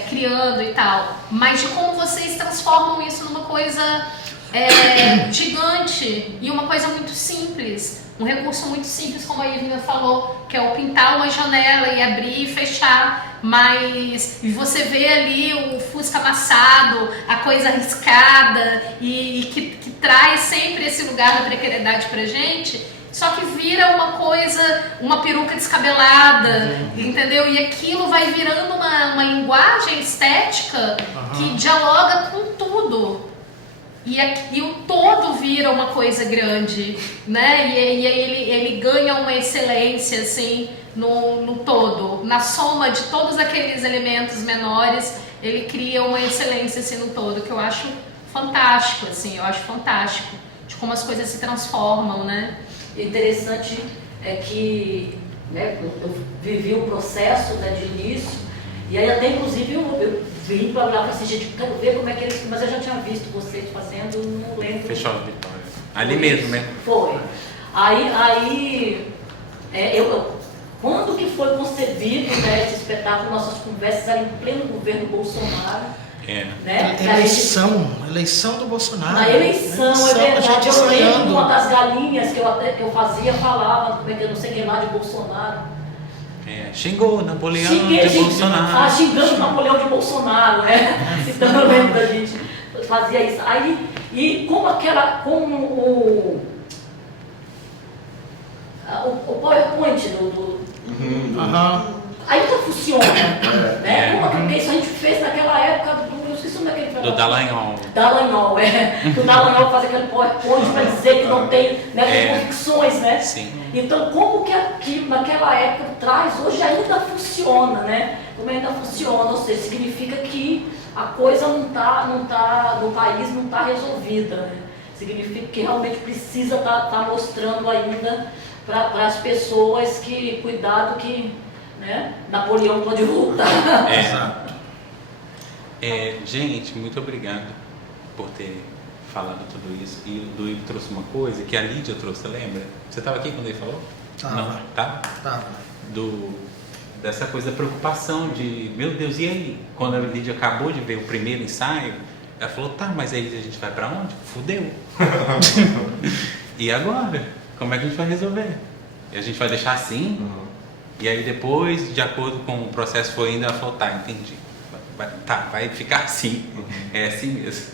criando e tal. Mas de como vocês transformam isso numa coisa gigante e uma coisa muito simples. Um recurso muito simples, como a Ivna falou, que é o pintar uma janela e abrir e fechar, mas você vê ali o fusca amassado, a coisa arriscada e que traz sempre esse lugar da precariedade pra gente, só que vira uma coisa, uma peruca descabelada, entendeu? E aquilo vai virando uma linguagem estética que dialoga com tudo. E o todo vira uma coisa grande, né? E ele ganha uma excelência, assim, no todo. Na soma de todos aqueles elementos menores, ele cria uma excelência, assim, no todo, que eu acho fantástico, assim. Eu acho fantástico de como as coisas se transformam, né? Interessante é que, né, eu vivi o processo, né, de início, e aí até inclusive eu vim para olhar para assim, gente, quero ver como é que eles... Mas eu já tinha visto vocês fazendo, não lembro. Fechou a Vitória. Ali mesmo, né? Foi. Quando que foi concebido, né, esse espetáculo, nossas conversas eram em pleno governo Bolsonaro. Né? Eleição do Bolsonaro. Na eleição, é verdade. Eu lembro uma das galinhas que eu fazia, falava, como é que eu não sei quem lá de Bolsonaro. Xingou Napoleão de Bolsonaro. Xingando Napoleão de Bolsonaro, né? Então eu lembro da gente fazia isso. Aí, e como o PowerPoint aí não funciona, né? Porque isso a gente fez naquela época eu esqueci o nome daquele do Dallagnol. Dallagnol, o Dallagnol faz aquele PowerPoint para dizer que não tem, né, convicções, né? Sim. Então, como que naquela época traz, hoje ainda funciona, né? Como ainda funciona, ou seja, significa que a coisa no país não está resolvida, né? Significa que realmente precisa estar mostrando ainda para as pessoas que, cuidado que, né, Napoleão pode voltar. Exato. Gente, muito obrigado por ter falado tudo isso. E o Duílio trouxe uma coisa que a Lídia trouxe, lembra? Você estava aqui quando ele falou? Tava. Não, tá? Tava. Dessa coisa da preocupação de, meu Deus, e aí? Quando a Lídia acabou de ver o primeiro ensaio, ela falou, tá, mas aí a gente vai pra onde? Fudeu. E agora? Como é que a gente vai resolver? E a gente vai deixar assim? E aí depois, de acordo com o processo foi indo, ela falou, tá, entendi. Vai ficar assim. É assim mesmo.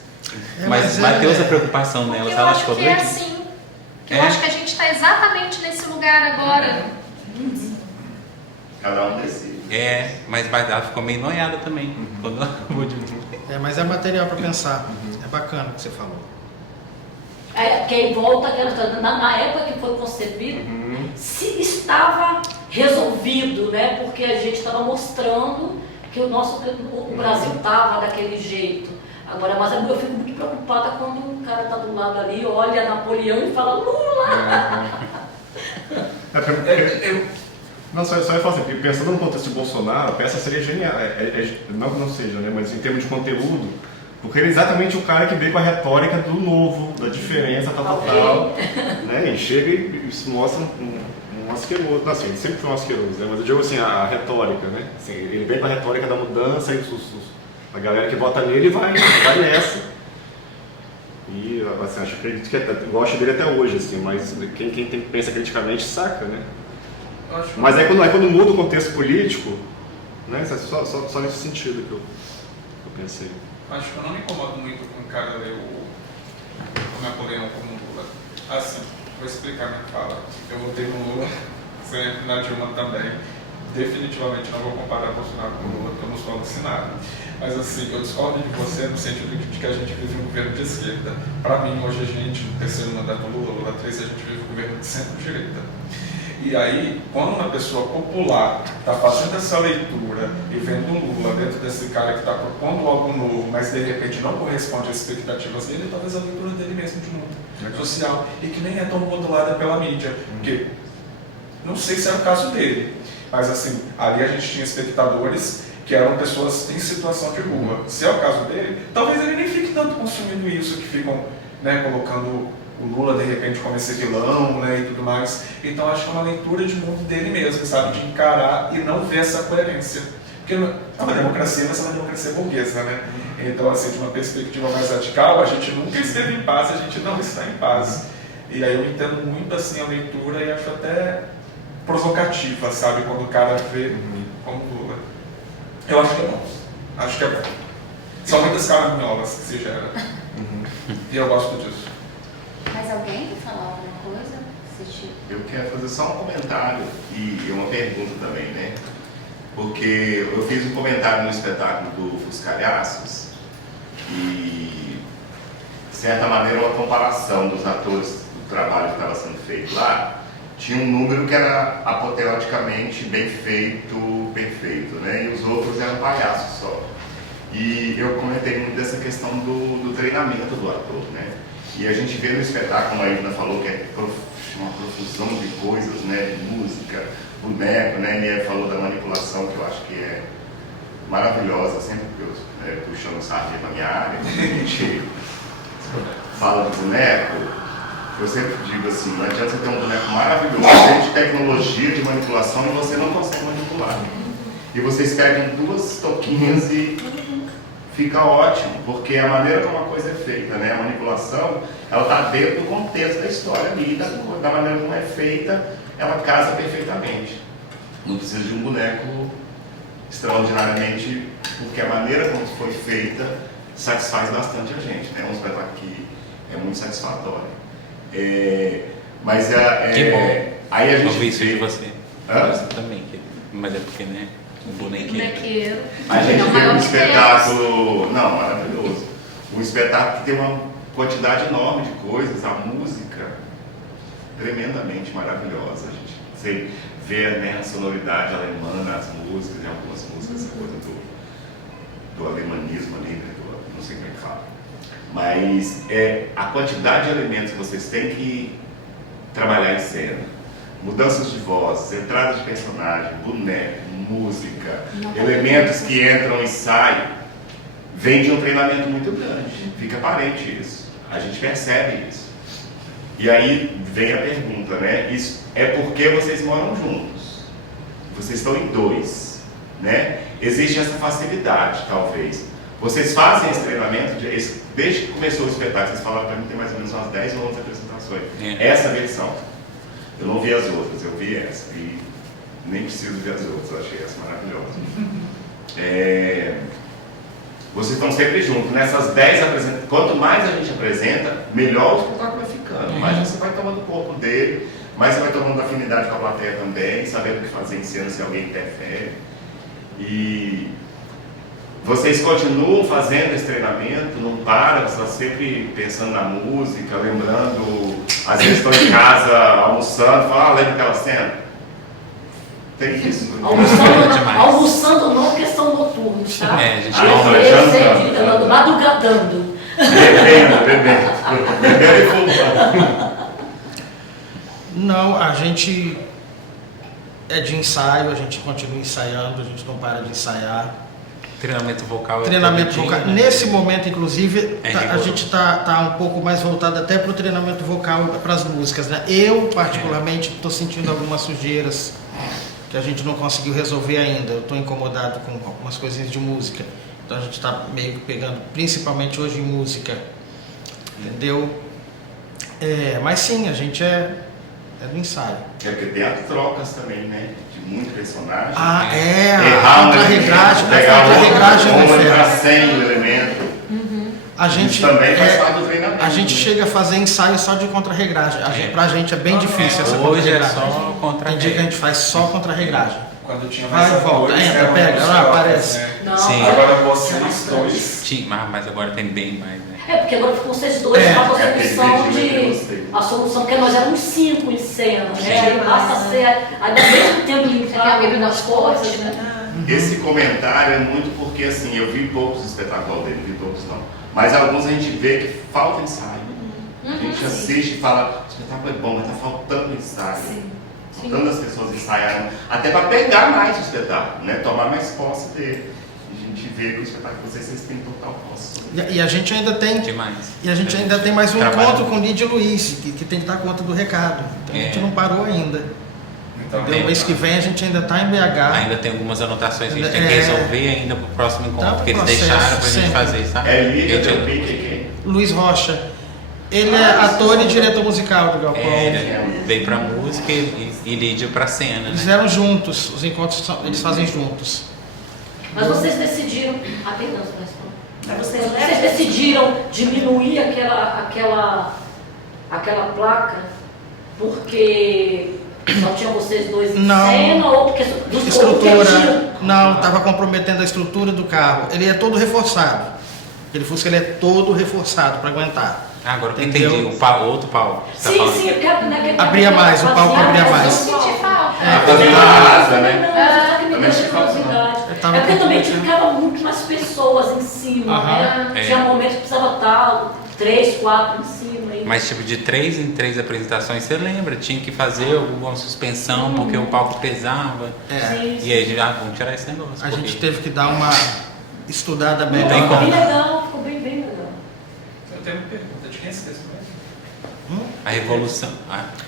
Mas vai ter essa preocupação nelas. Eu acho que é assim. Eu acho que a gente está exatamente nesse lugar agora. Cada um decide. Mas ela ficou meio noiada também. Quando ela acabou de ver. Mas é material para pensar. É bacana o que você falou. Que aí volta aquela história. Na época que foi concebido, se estava resolvido, né? Porque a gente estava mostrando que o Brasil estava daquele jeito. Agora, mas eu fico muito preocupada quando o cara tá do lado ali, olha Napoleão e fala Lula! Não, só ia falar assim, porque pensando no contexto de Bolsonaro, a peça seria genial, não seja, né, mas em termos de conteúdo, porque ele é exatamente o cara que veio com a retórica do novo, da diferença, tal, né, e chega e se mostra um asqueroso, assim, ele sempre foi um asqueroso, né, mas eu digo assim, a retórica, né, assim, ele vem com a retórica da mudança e a galera que vota nele vai nessa. E assim, acredito que gosto dele até hoje, assim, mas quem pensa criticamente saca, né? Mas aí quando muda o contexto político, né, só nesse sentido que eu pensei. Acho que eu não me incomodo muito com o cara ler o Napoleão como Lula. Assim, vou explicar minha fala. Eu votei no Lula, sempre na Dilma também. Definitivamente não vou comparar Bolsonaro com Lula, porque eu não sou alucinado. Mas assim, eu discordo de você no sentido de que a gente vive um governo de esquerda. Para mim, hoje a gente, no terceiro mandato Lula 3, a gente vive um governo de centro-direita. E aí, quando uma pessoa popular está fazendo essa leitura e vendo um Lula dentro desse cara que está propondo algo novo, mas de repente não corresponde às expectativas dele, talvez a leitura dele mesmo de mundo social, e que nem é tão modulada pela mídia. Porque não sei se é o caso dele, mas assim, ali a gente tinha espectadores que eram pessoas em situação de rua. Se é o caso dele, talvez ele nem fique tanto consumindo isso, que ficam, né, colocando o Lula de repente como esse vilão, né, e tudo mais. Então acho que é uma leitura de mundo dele mesmo, sabe, de encarar e não ver essa coerência. Porque é uma democracia, mas é uma democracia burguesa, né? Então, assim, de uma perspectiva mais radical, a gente nunca esteve em paz, a gente não está em paz. E aí eu entendo muito assim a leitura e acho até provocativa, sabe, quando o cara vê como Lula. Eu acho que é bom. Acho que é bom. São muitas caraminholas que se geram. E eu gosto disso. Mais alguém quer falar alguma coisa? Eu quero fazer só um comentário e uma pergunta também, né? Porque eu fiz um comentário no espetáculo do Os Calhaços e, de certa maneira, uma comparação dos atores do trabalho que estava sendo feito lá. Tinha um número que era apoteoticamente bem feito, perfeito, né? E os outros eram palhaços só. E eu comentei muito dessa questão do treinamento do ator, né? E a gente vê no espetáculo, como a Ivna falou, que é uma profusão de coisas, né? Música, boneco, né? E falou da manipulação, que eu acho que é maravilhosa, sempre que eu puxando sardinha na minha área, a gente fala de boneco. Eu sempre digo assim, não adianta você ter um boneco maravilhoso, cheio de tecnologia, de manipulação, e você não consegue manipular. E vocês pegam duas toquinhas e fica ótimo, porque a maneira como a coisa é feita, né? A manipulação, ela está dentro do contexto da história ali, da maneira como é feita, ela casa perfeitamente. Não precisa de um boneco extraordinariamente, porque a maneira como foi feita satisfaz bastante a gente, né? É um espetáculo que é muito satisfatório. Mas que bom. Aí a gente ouvi isso de você. Hã? Você também, mas é porque, né? O Bonequeiro. A gente vê um espetáculo, não, maravilhoso. Um espetáculo que tem uma quantidade enorme de coisas, a música tremendamente maravilhosa. A gente você vê, né, a sonoridade alemã nas músicas, em algumas músicas, essa coisa do alemanismo ali, né, não sei como é que fala. Mas a quantidade de elementos que vocês têm que trabalhar em cena, mudanças de voz, entradas de personagem, boneco, música, elementos que entram e saem, vem de um treinamento muito grande. Fica aparente isso. A gente percebe isso. E aí vem a pergunta, né? Isso é porque vocês moram juntos. Vocês estão em dois, né? Existe essa facilidade, talvez. Vocês fazem esse treinamento, desde que começou o espetáculo, vocês falaram para mim que tem mais ou menos umas 10 ou 11 apresentações. Essa versão. Eu não vi as outras, eu vi essa. E nem preciso ver as outras, eu achei essa maravilhosa. Vocês estão sempre juntos. Nessas 10 apresentações, quanto mais a gente apresenta, melhor o espetáculo vai ficando. Mais você vai tomando o corpo dele, mais você vai tomando afinidade com a plateia também, sabendo o que fazer em cena se alguém interfere. E vocês continuam fazendo esse treinamento, não param, estão sempre pensando na música, lembrando, às vezes estão em casa almoçando, falam, lembra aquela cena? Tem isso. Almoçando não, porque são noturnos, tá? A gente não madrugadando. Bebendo e fumando. Não, a gente é de ensaio, a gente continua ensaiando, a gente não para de ensaiar. Treinamento vocal. Treinamento todo vocal. dia, né? Nesse momento, inclusive, a rigoroso. gente tá um pouco mais voltado até para o treinamento vocal, para as músicas, né? Eu, particularmente, estou sentindo algumas sujeiras que a gente não conseguiu resolver ainda. Eu estou incomodado com algumas coisinhas de música. Então a gente está meio que pegando, principalmente hoje em música. Entendeu? Mas sim, a gente é do ensaio. É porque tem as trocas também, né? De muito personagem. A contra-regragem é um inferno. Sem o elemento. A gente também faz parte do treinamento. A gente chega a fazer ensaio só de contra-regragem. Pra gente é bem difícil essa Hoje é contra-regragem. só contra-regragem. Tem dia que a gente faz só contra-regragem. Quando tinha Vai e volta, entra, pega, aparece. Não, Sim. Agora vocês dois. Mas agora tem bem mais, né? porque agora ficam vocês dois com a solução, porque nós éramos 5 em cena, né? Aí basta ser, ao mesmo tempo limpar algumas coisas, né? Esse comentário é muito porque, assim, eu vi poucos espetáculos dele, vi todos não. Mas alguns a gente vê que falta ensaio. A gente assiste e fala, o espetáculo é bom, mas tá faltando ensaio. Faltando as pessoas ensaiarem, até para pegar mais o espetáculo, né? Tomar mais posse dele. A gente vê que o espetáculo de vocês têm total posse. E a gente ainda tem. Demais. E a gente ainda tem mais um Trabalho. encontro com o Lídia Luiz, que tem que dar conta do recado. Então a gente não parou ainda. Então, Entendeu? Mês que vem a gente ainda está em BH. Ainda tem algumas anotações que a gente tem que resolver ainda pro próximo encontro, Tá, que eles processo, deixaram pra gente sempre. fazer, sabe? É Lídia, Gente, Delpique e quem? Luiz Rocha. Ele é ator e diretor musical do Galpão. ele veio pra música e Lídia pra cena, Eles né? vieram juntos, os encontros eles fazem juntos. Mas vocês decidiram. Perdão, Mas vocês decidiram diminuir aquela placa porque só tinha vocês dois em Não. cena ou porque dos Estrutura, não, estava comprometendo a estrutura do carro. Ele é todo reforçado. Aquele Fusca ele é todo reforçado para aguentar. Agora que eu Entendeu? entendi, outro palco. que você tá Sim, falando. sim, eu quero, né, Abria mais, o palco abria mais. Senti falta. Fazendo uma asa, né? Não, me Também deu se fala, curiosidade. Eu tava É porque também comprometendo. ficava muito mais pessoas em cima, Aham. né? Tinha momentos que precisava estar 3, 4 em cima. E... Mas tipo de 3 em 3 apresentações, você lembra? Tinha que fazer alguma suspensão porque o palco pesava. Sim, E aí já vamos tirar esse negócio. A porque gente teve que dar uma estudada tem melhor. como. Ficou bem legal, ficou bem legal. Eu tenho uma pergunta, de quem é esse texto mesmo? A revolução.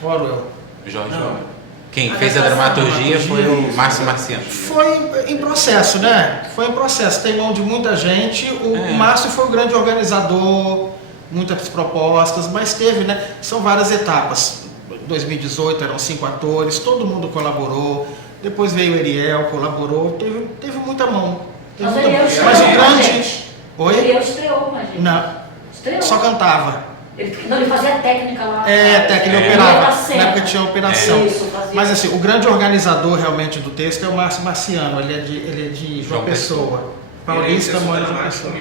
Orwell. Jorge Orwell. Quem fez a dramaturgia foi o Márcio Marciano. Foi em processo, né? Foi em processo. Tem mão de muita gente. O Márcio foi o grande organizador, muitas propostas, mas teve, né? São várias etapas. 2018 eram 5 atores, todo mundo colaborou. Depois veio o Ariel, colaborou. Teve muita mão. Teve Mas muita ele mão. estreou, Mas o né, grande. gente? Oi? Ele estreou, mas gente. Não, Estreou. só cantava. Ele fazia técnica lá. Até que ele Ele operava. era Na cena. época tinha operação. Isso, fazia. Mas assim, o grande organizador realmente do texto é o Márcio Marciano. Ele é de João Pessoa. Paulista, mora em João Pessoa.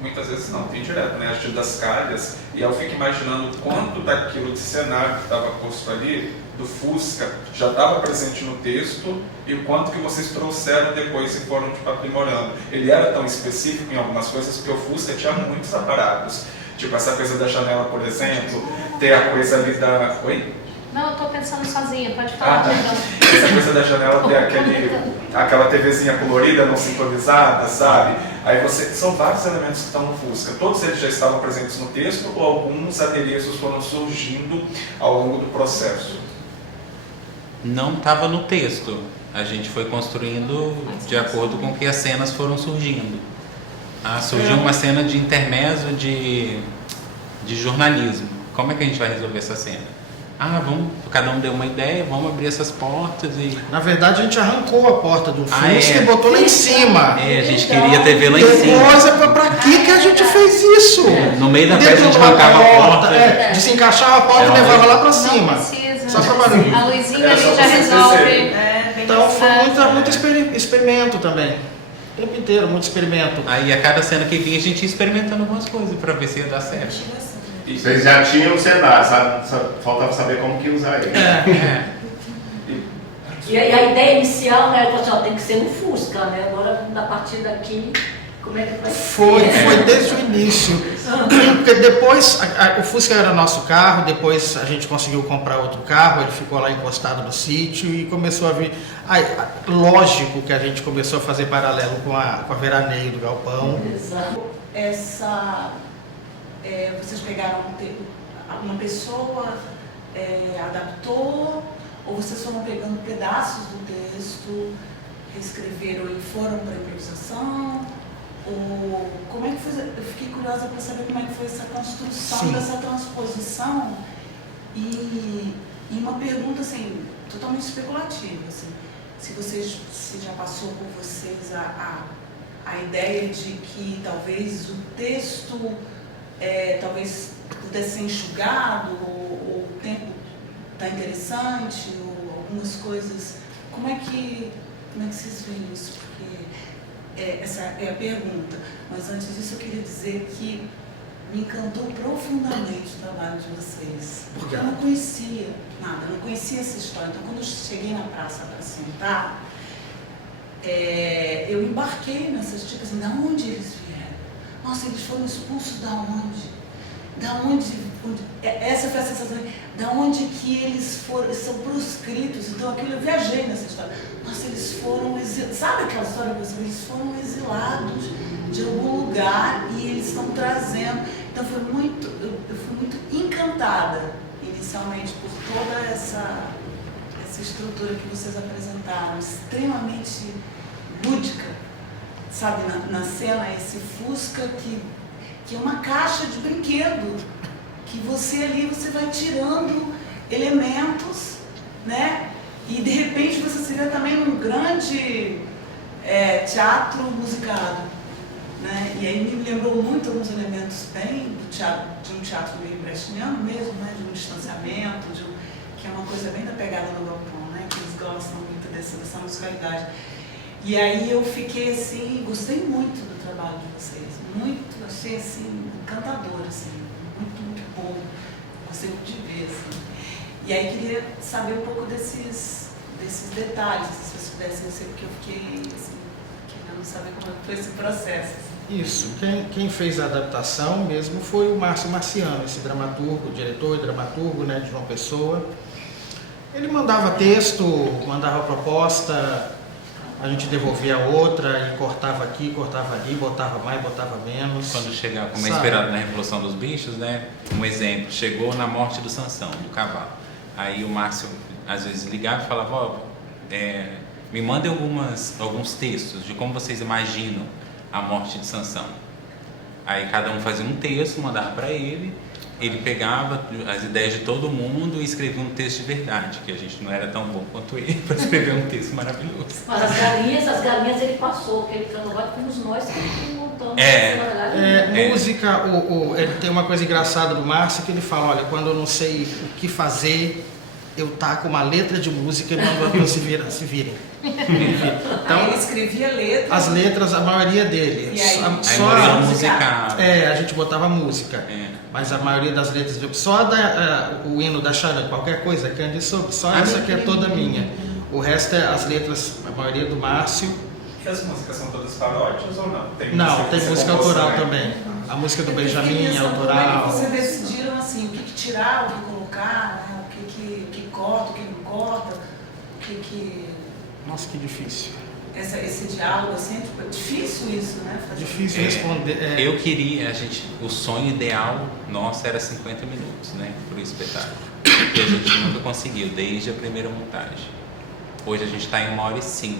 Muitas vezes não, tem direto, né? Acho das calhas, e eu fico imaginando quanto daquilo de cenário que estava posto ali, do Fusca, já estava presente no texto, e o quanto que vocês trouxeram depois e foram tipo, aprimorando. Ele era tão específico em algumas coisas, porque o Fusca tinha muitos aparatos. Tipo, essa coisa da janela, por exemplo, ter a coisa ali da... Oi? Não, eu tô pensando sozinha, pode falar. Tá. Essa coisa da janela ter aquela TVzinha colorida, não sincronizada, sabe? Aí são vários elementos que estão no Fusca. Todos eles já estavam presentes no texto ou alguns adereços foram surgindo ao longo do processo? Não estava no texto. A gente foi construindo de acordo com que as cenas foram surgindo. Surgiu uma cena de intermezzo de jornalismo. Como é que a gente vai resolver essa cena? Cada um deu uma ideia, vamos abrir essas portas e... Na verdade, a gente arrancou a porta do Fusca e botou lá em cima. A gente queria TV lá em cima. Depois, pra que a gente fez isso? No meio da peça a gente arrancava a porta. Desencaixava a porta e levava lá pra cima. Não precisa. Só pra barulho. A luzinha ali já resolve. Então foi muito experimento também. O tempo inteiro, muito experimento. Aí a cada cena que vinha a gente ia experimentando algumas coisas pra ver se ia dar certo. Vocês já tinham o cenário, faltava saber como que usar ele. E a ideia inicial, né, assim, ó, tem que ser no Fusca, né? Agora, a partir daqui, como é que vai ser? Foi desde o início. Porque depois, o Fusca era nosso carro, depois a gente conseguiu comprar outro carro, ele ficou lá encostado no sítio e começou a vir. Lógico que a gente começou a fazer paralelo com a veraneio do galpão. Exato. Vocês pegaram uma pessoa, adaptou, ou vocês foram pegando pedaços do texto, reescreveram e foram para a improvisação? Ou como é que foi? Eu fiquei curiosa para saber como é que foi essa construção, Sim. dessa transposição. E uma pergunta assim, totalmente especulativa, assim, se já passou por vocês a ideia de que talvez o texto talvez pudesse ser enxugado, ou o tempo está interessante, ou algumas coisas. Como é que vocês veem isso? Porque essa é a pergunta. Mas antes disso eu queria dizer que me encantou profundamente o trabalho de vocês. Porque eu não conhecia nada, eu não conhecia essa história. Então quando eu cheguei na praça para sentar, eu embarquei nessas dicas, assim, de onde eles vieram? Nossa, eles foram expulsos da onde? Essa foi a sensação, da onde que eles são proscritos. Então aquilo, eu viajei nessa história. Nossa, eles foram exilados. Sabe aquela história que eles foram exilados de algum lugar e eles estão trazendo. Então eu fui muito encantada inicialmente por toda essa estrutura que vocês apresentaram, extremamente lúdica, sabe, na cena, esse Fusca que é uma caixa de brinquedo, que você vai tirando elementos, né? E de repente você se vê também num grande teatro musicado, né? E aí me lembrou muito alguns elementos bem de um teatro meio brechtiano mesmo, né? De um distanciamento, que é uma coisa bem da pegada do galpão, né? Que eles gostam muito dessa musicalidade. E aí eu fiquei assim, gostei muito do trabalho de vocês, muito, achei assim, encantador, assim, muito bom, gostei muito de ver, assim. E aí queria saber um pouco desses detalhes, se vocês pudessem ser, porque eu fiquei assim, querendo saber como foi esse processo. Isso, quem fez a adaptação mesmo foi o Márcio Marciano, esse dramaturgo, diretor e dramaturgo, né, de João Pessoa. Ele mandava texto, mandava proposta, a gente devolvia a outra e cortava aqui, cortava ali, botava mais, botava menos. Quando chegava, como é esperado na Revolução dos Bichos, né? Um exemplo, chegou na morte do Sansão, do cavalo. Aí o Márcio às vezes ligava e falava, me mandem alguns textos de como vocês imaginam a morte de Sansão. Aí cada um fazia um texto, mandava para ele pegava as ideias de todo mundo e escrevia um texto de verdade, que a gente não era tão bom quanto ele para escrever um texto maravilhoso. Mas as galinhas ele passou, que ele canovado fomos nós que montamos música, ele tem uma coisa engraçada do Márcio, que ele fala, olha, quando eu não sei o que fazer, eu taco uma letra de música e mando se virem. Então, ele escrevia letras. As letras, a maioria dele. E aí, só a música. a gente botava música. Mas a maioria das letras, só o hino da Xana, qualquer coisa que ande sobre, só essa que é toda minha. O resto é as letras, a maioria do Márcio. E as músicas são todas paródias ou não? Tem música autoral também. A música do Benjamin é autoral. Como é que vocês decidiram assim, o que tirar, o que colocar, né? o que corta, o que não corta, o que... Nossa, que difícil. Esse diálogo assim, é difícil isso, né? Difícil responder. Eu queria, o sonho ideal nosso era 50 minutos, né, para o espetáculo. E a gente nunca conseguiu, desde a primeira montagem. Hoje a gente está em 1h05.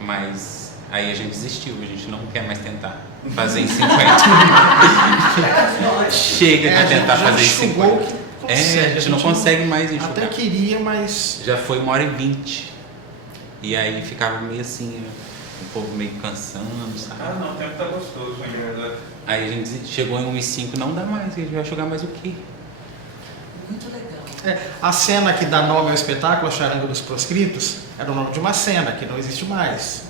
Mas aí a gente desistiu, a gente não quer mais tentar fazer em 50. Chega de tentar fazer em 50. A gente não consegue mais enxugar. Até queria, mas... Já foi 1h20. E aí ficava meio assim, o povo meio cansando, sabe? Ah, não, o tempo tá gostoso ainda. Aí a gente chegou em 1h05, não dá mais, a gente vai jogar mais o quê? Muito legal. A cena que dá nome ao espetáculo, a Charanga dos Proscritos, era o nome de uma cena que não existe mais.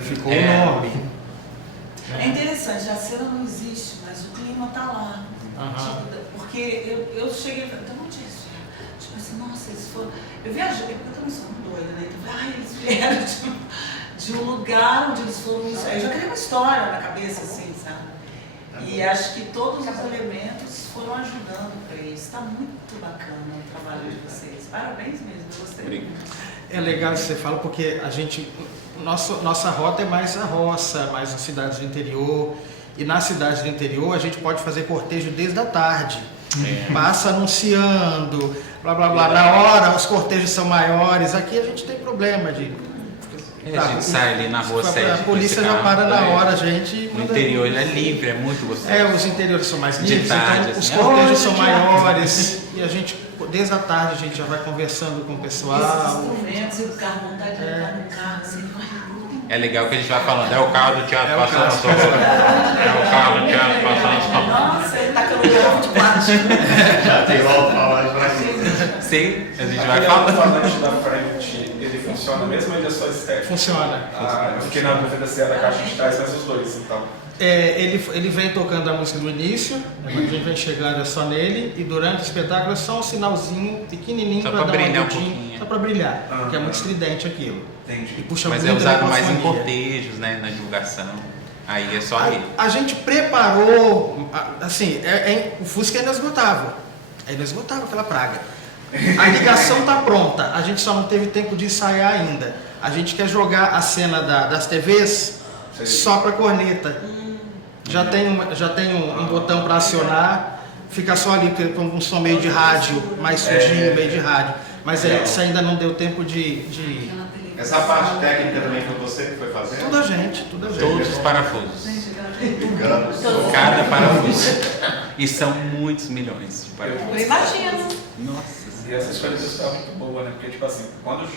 Ficou o nome. É interessante, a cena não existe, mas o clima tá lá. Tipo, porque eu cheguei e falei, então onde é isso? Tipo assim, assim, nossa, eles foram... Eu viajei, porque eu também sou muito doida, né? Então, eles vieram de um lugar onde eles foram... Eu já criei uma história na cabeça, assim, sabe? E acho que todos os elementos foram ajudando para isso. Está muito bacana o trabalho de vocês. Parabéns mesmo, eu gostei muito. É legal isso que você fala, porque a gente... Nossa rota é mais a roça, mais as cidades do interior. E nas cidades do interior a gente pode fazer cortejo desde a tarde. Passa anunciando, blá blá blá. Na hora os cortejos são maiores. Aqui a gente tem problema de... A gente sai ali na rua 7. A polícia já para na hora, a gente... No interior ele é livre, é muito gostoso. Os interiores são mais livres, tarde, então os assim, cortejos são maiores. E a gente, desde a tarde, a gente já vai conversando com o pessoal. Esses instrumentos e o carro, vontade de entrar no carro, assim, é legal que a gente vai falando, é o carro do teatro passando as coisas. É o carro do teatro passando as coisas. Nossa, ele tá com o ovo de plástico. Já tem logo falando pra cima. Sim, a gente vai Aquele falando. alto-falante da frente, ele funciona mesmo ou ele é só estético? Funciona. Eu fiquei na dúvida se é da caixa de trás, mas os dois, então. Ele vem tocando a música no início, a gente vem chegando é só nele, e durante o espetáculo é só um sinalzinho pequenininho Só para pra dar brilhar uma um gotinha, pouquinho. só para brilhar, porque é muito estridente aquilo. Entendi. E puxa Mas é muito usado mais em microfonia. cortejos, né, na divulgação. Aí é só ele. A gente preparou, assim, o Fusca é inesgotável. É inesgotável aquela praga. A ligação está pronta, a gente só não teve tempo de ensaiar ainda. A gente quer jogar a cena das TVs só para corneta. Já tem um botão para acionar, fica só ali com um som meio de rádio, mais sujinho, meio de rádio. Mas isso ainda não deu tempo de... Essa parte técnica também foi você que foi fazendo? Tudo a gente. Todos os parafusos. Ligando. Cada parafuso. E são muitos milhões de parafusos. Eu imagino. Nossa. E essa escolha foi muito boa, né? Porque, tipo assim, quando eu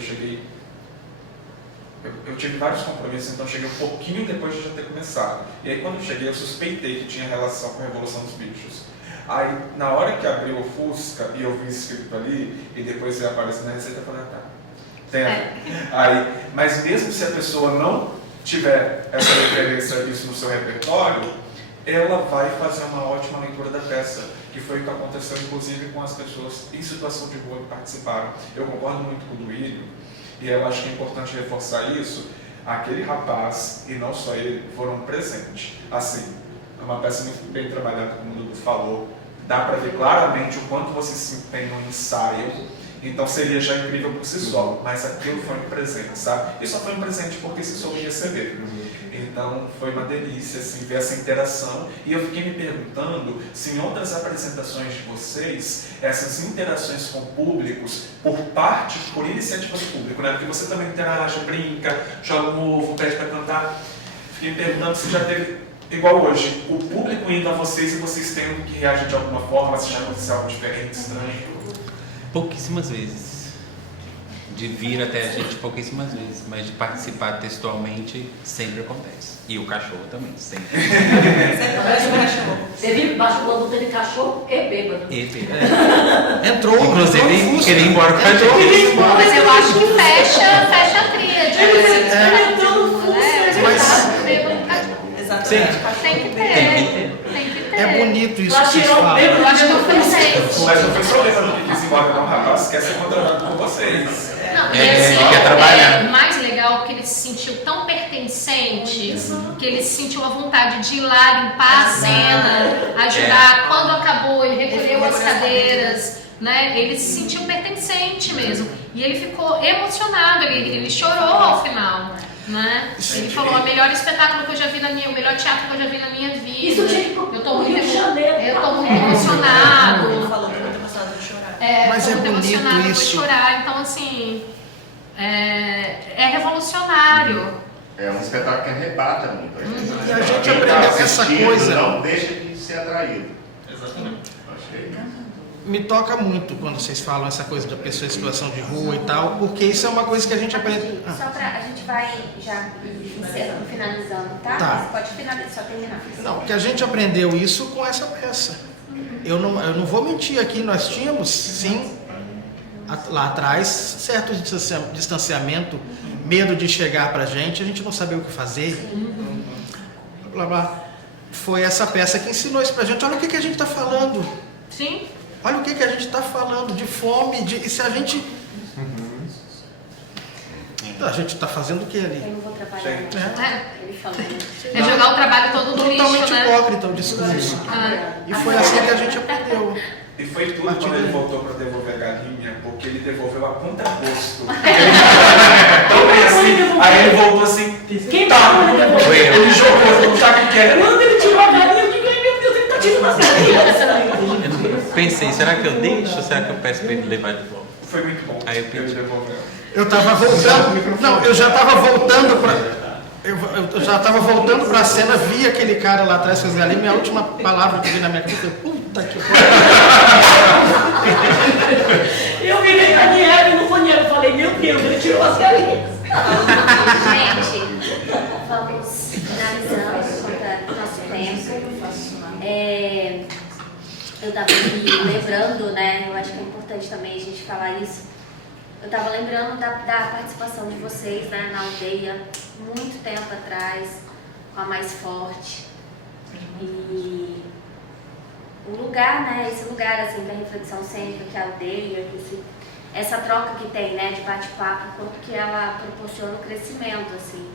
cheguei... Eu tive vários compromissos, então eu cheguei um pouquinho depois de já ter começado. E aí, quando eu cheguei, eu suspeitei que tinha relação com a Revolução dos Bichos. Aí, na hora que abriu o Fusca e eu vi escrito ali, e depois ia aparecer na receita, eu falei, tá, tem a ver. Aí, mas mesmo se a pessoa não tiver essa referência disso no seu repertório, ela vai fazer uma ótima leitura da peça, que foi o que aconteceu, inclusive, com as pessoas em situação de rua que participaram. Eu concordo muito com o Duílio, e eu acho que é importante reforçar isso. Aquele rapaz, e não só ele, foram presentes. Assim, é uma peça muito bem trabalhada, como o Dudu falou. Dá para ver claramente o quanto você se empenha no ensaio. Então seria já incrível por si só. Mas aquilo foi um presente, sabe? E só foi um presente porque se soube receber. Então foi uma delícia assim, ver essa interação. E eu fiquei me perguntando se em outras apresentações de vocês, essas interações com públicos, por iniciativa do público, né? Porque você também interage, brinca, joga um ovo, pede para cantar. Fiquei me perguntando se já teve, igual hoje, o público indo a vocês e vocês tendo que reagir de alguma forma, se já aconteceu algo diferente, estranho. Pouquíssimas vezes. De vir até a gente pouquíssimas vezes, mas de participar textualmente sempre acontece. E o cachorro também, sempre. Você viu que baixo o bambu teve cachorro e bêbado. Entrou. Inclusive, queria ir embora com a gente. Mas eu acho que fecha a tríade. Exatamente. Tem que ter. É bonito isso que vocês falam. Eu acho que eu fui presente. Mas não foi problema do que quis ir embora, não, rapaz. Quer ser contratado por vocês. Não, e ele assim, quer trabalhar. mais legal que ele se sentiu tão pertencente, que ele sentiu a vontade de ir lá limpar a cena, ajudar. Quando acabou, ele recolheu as cadeiras, né? Ele se sentiu pertencente mesmo. E ele ficou emocionado, ele chorou ao final. Né? Ele falou, o melhor espetáculo que eu já vi na minha, o melhor teatro que eu já vi na minha vida. Isso tinha que ir pro eu tô muito Rio de Janeiro. Eu tô muito emocionado. Ele falou que muito emocionado de chorar. Mas tô é muito bonito emocionado, eu isso. vou chorar. Então, assim, é revolucionário. É um espetáculo que arrebata muito a gente. E a gente Quem tá aprende essa assistindo coisa. Não deixa de ser atraído. Exatamente. Achei. Me toca muito quando vocês falam essa coisa da pessoa em situação de rua e tal, porque isso é uma coisa que a gente aprende. Só pra, a gente vai já encerrando, finalizando, tá? Tá. Mas pode finalizar, só terminar. Não, que a gente aprendeu isso com essa peça. Eu não vou mentir aqui, nós tínhamos, sim, lá atrás, certo distanciamento, medo de chegar pra gente, a gente não sabia o que fazer. Blá, blá. Foi essa peça que ensinou isso pra gente. Olha o que a gente tá falando. Sim. Olha o que a gente está falando de fome, e se a gente... A gente está fazendo o que ali? Eu não vou trabalhar. Ele falou. É jogar o trabalho todo no lixo, Totalmente né? hipócrita o discurso. E foi assim que a gente aprendeu. E foi tudo quando ele voltou para devolver a galinha, porque ele devolveu a contragosto. Então, assim, aí ele voltou assim, Quem tá? ele jogou, não sabe o que era. Quando ele tirou a galinha, eu digo, ai meu Deus, ele tá tirando as galinhas. Eu pensei, será que eu deixo ou será que eu peço para ele levar de volta? Foi muito bom. Aí eu pedi. Ele devolveu. Eu tava voltando. Não, eu já tava voltando pra. Eu já tava voltando pra cena, vi aquele cara lá atrás com as galinhas, minha última palavra que veio na minha cabeça foi, puta que pariu. Eu virei pra Nieve no banheiro e falei, meu Deus, ele tirou as galinhas. Gente, vamos finalizando contra o nosso tempo. Eu estava me lembrando, né? Eu acho que é importante também a gente falar isso. Eu estava lembrando da participação de vocês, né, na aldeia, muito tempo atrás, com a Mais Forte. E o lugar, né? Esse lugar assim, da reflexão cênica, que é a aldeia, essa troca que tem, né, de bate-papo, quanto que ela proporciona o crescimento, assim.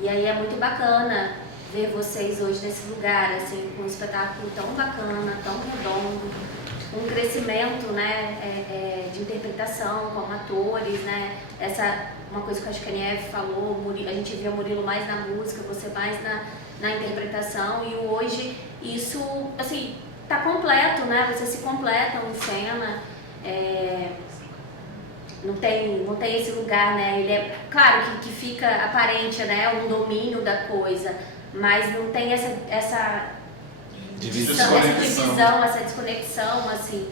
E aí é muito bacana ver vocês hoje nesse lugar, assim, com um espetáculo tão bacana, tão redondo, um crescimento, né, de interpretação como atores, né, uma coisa que eu acho que a Nieve falou, a gente via o Murilo mais na música, você mais na interpretação, e hoje isso, assim, tá completo, né, vocês se completam em cena, não tem esse lugar, né, ele é, claro que fica aparente, né, um domínio da coisa, mas não tem essa divisão, essa desconexão, assim,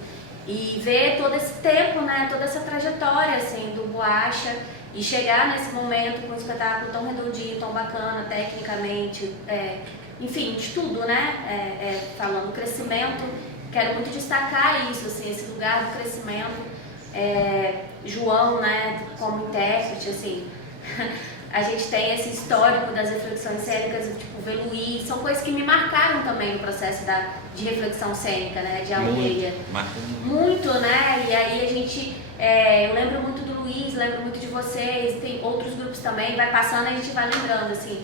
e ver todo esse tempo, né, toda essa trajetória, assim, do Boacha, e chegar nesse momento com um espetáculo tão redondinho, tão bacana, tecnicamente, enfim, de tudo, né, falando do crescimento, quero muito destacar isso, assim, esse lugar do crescimento, João, né, como intérprete, assim, a gente tem esse histórico das reflexões cênicas, tipo, ver Luiz, são coisas que me marcaram também no processo de reflexão cênica, né, de aldeia. Muito, né, e aí a gente, eu lembro muito do Luiz, lembro muito de vocês, tem outros grupos também, vai passando e a gente vai lembrando, assim,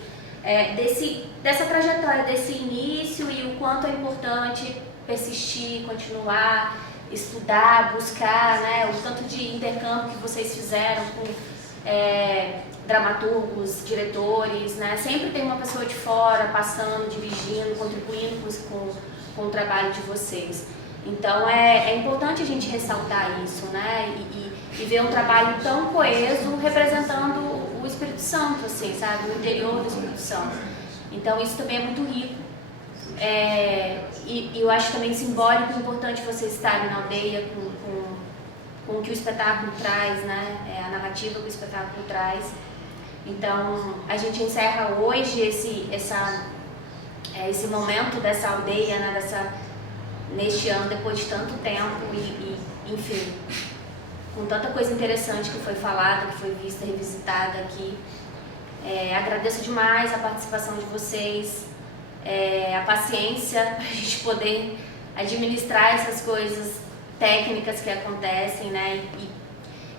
dessa trajetória, desse início e o quanto é importante persistir, continuar, estudar, buscar, né, o tanto de intercâmbio que vocês fizeram com dramaturgos, diretores, né? Sempre tem uma pessoa de fora passando, dirigindo, contribuindo com o trabalho de vocês. Então é importante a gente ressaltar isso, né? E ver um trabalho tão coeso representando o Espírito Santo, assim, sabe? O interior do Espírito Santo. Então isso também é muito rico. E eu acho também simbólico e importante vocês estarem na aldeia com o que o espetáculo traz, né? A narrativa que o espetáculo traz. Então, a gente encerra hoje esse momento dessa aldeia, né? Neste ano, depois de tanto tempo e, enfim, com tanta coisa interessante que foi falada, que foi vista, revisitada aqui. Agradeço demais a participação de vocês, a paciência para a gente poder administrar essas coisas técnicas que acontecem, né,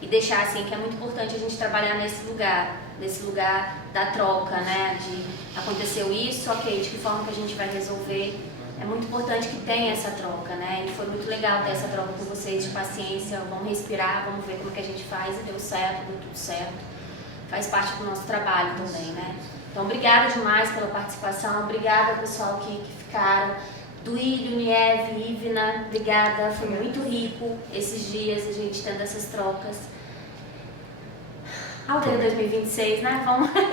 e deixar assim que é muito importante a gente trabalhar nesse lugar da troca, né, de aconteceu isso, ok, de que forma que a gente vai resolver, é muito importante que tenha essa troca, né, e foi muito legal ter essa troca com vocês, de paciência, vamos respirar, vamos ver como que a gente faz, e deu certo, deu tudo certo, faz parte do nosso trabalho também, né. Então, obrigada demais pela participação, obrigada pessoal que ficaram, Duílio, Nieve, Ivna, obrigada, foi muito rico esses dias a gente tendo essas trocas. Aldeia 2026, né? Vamos pensar.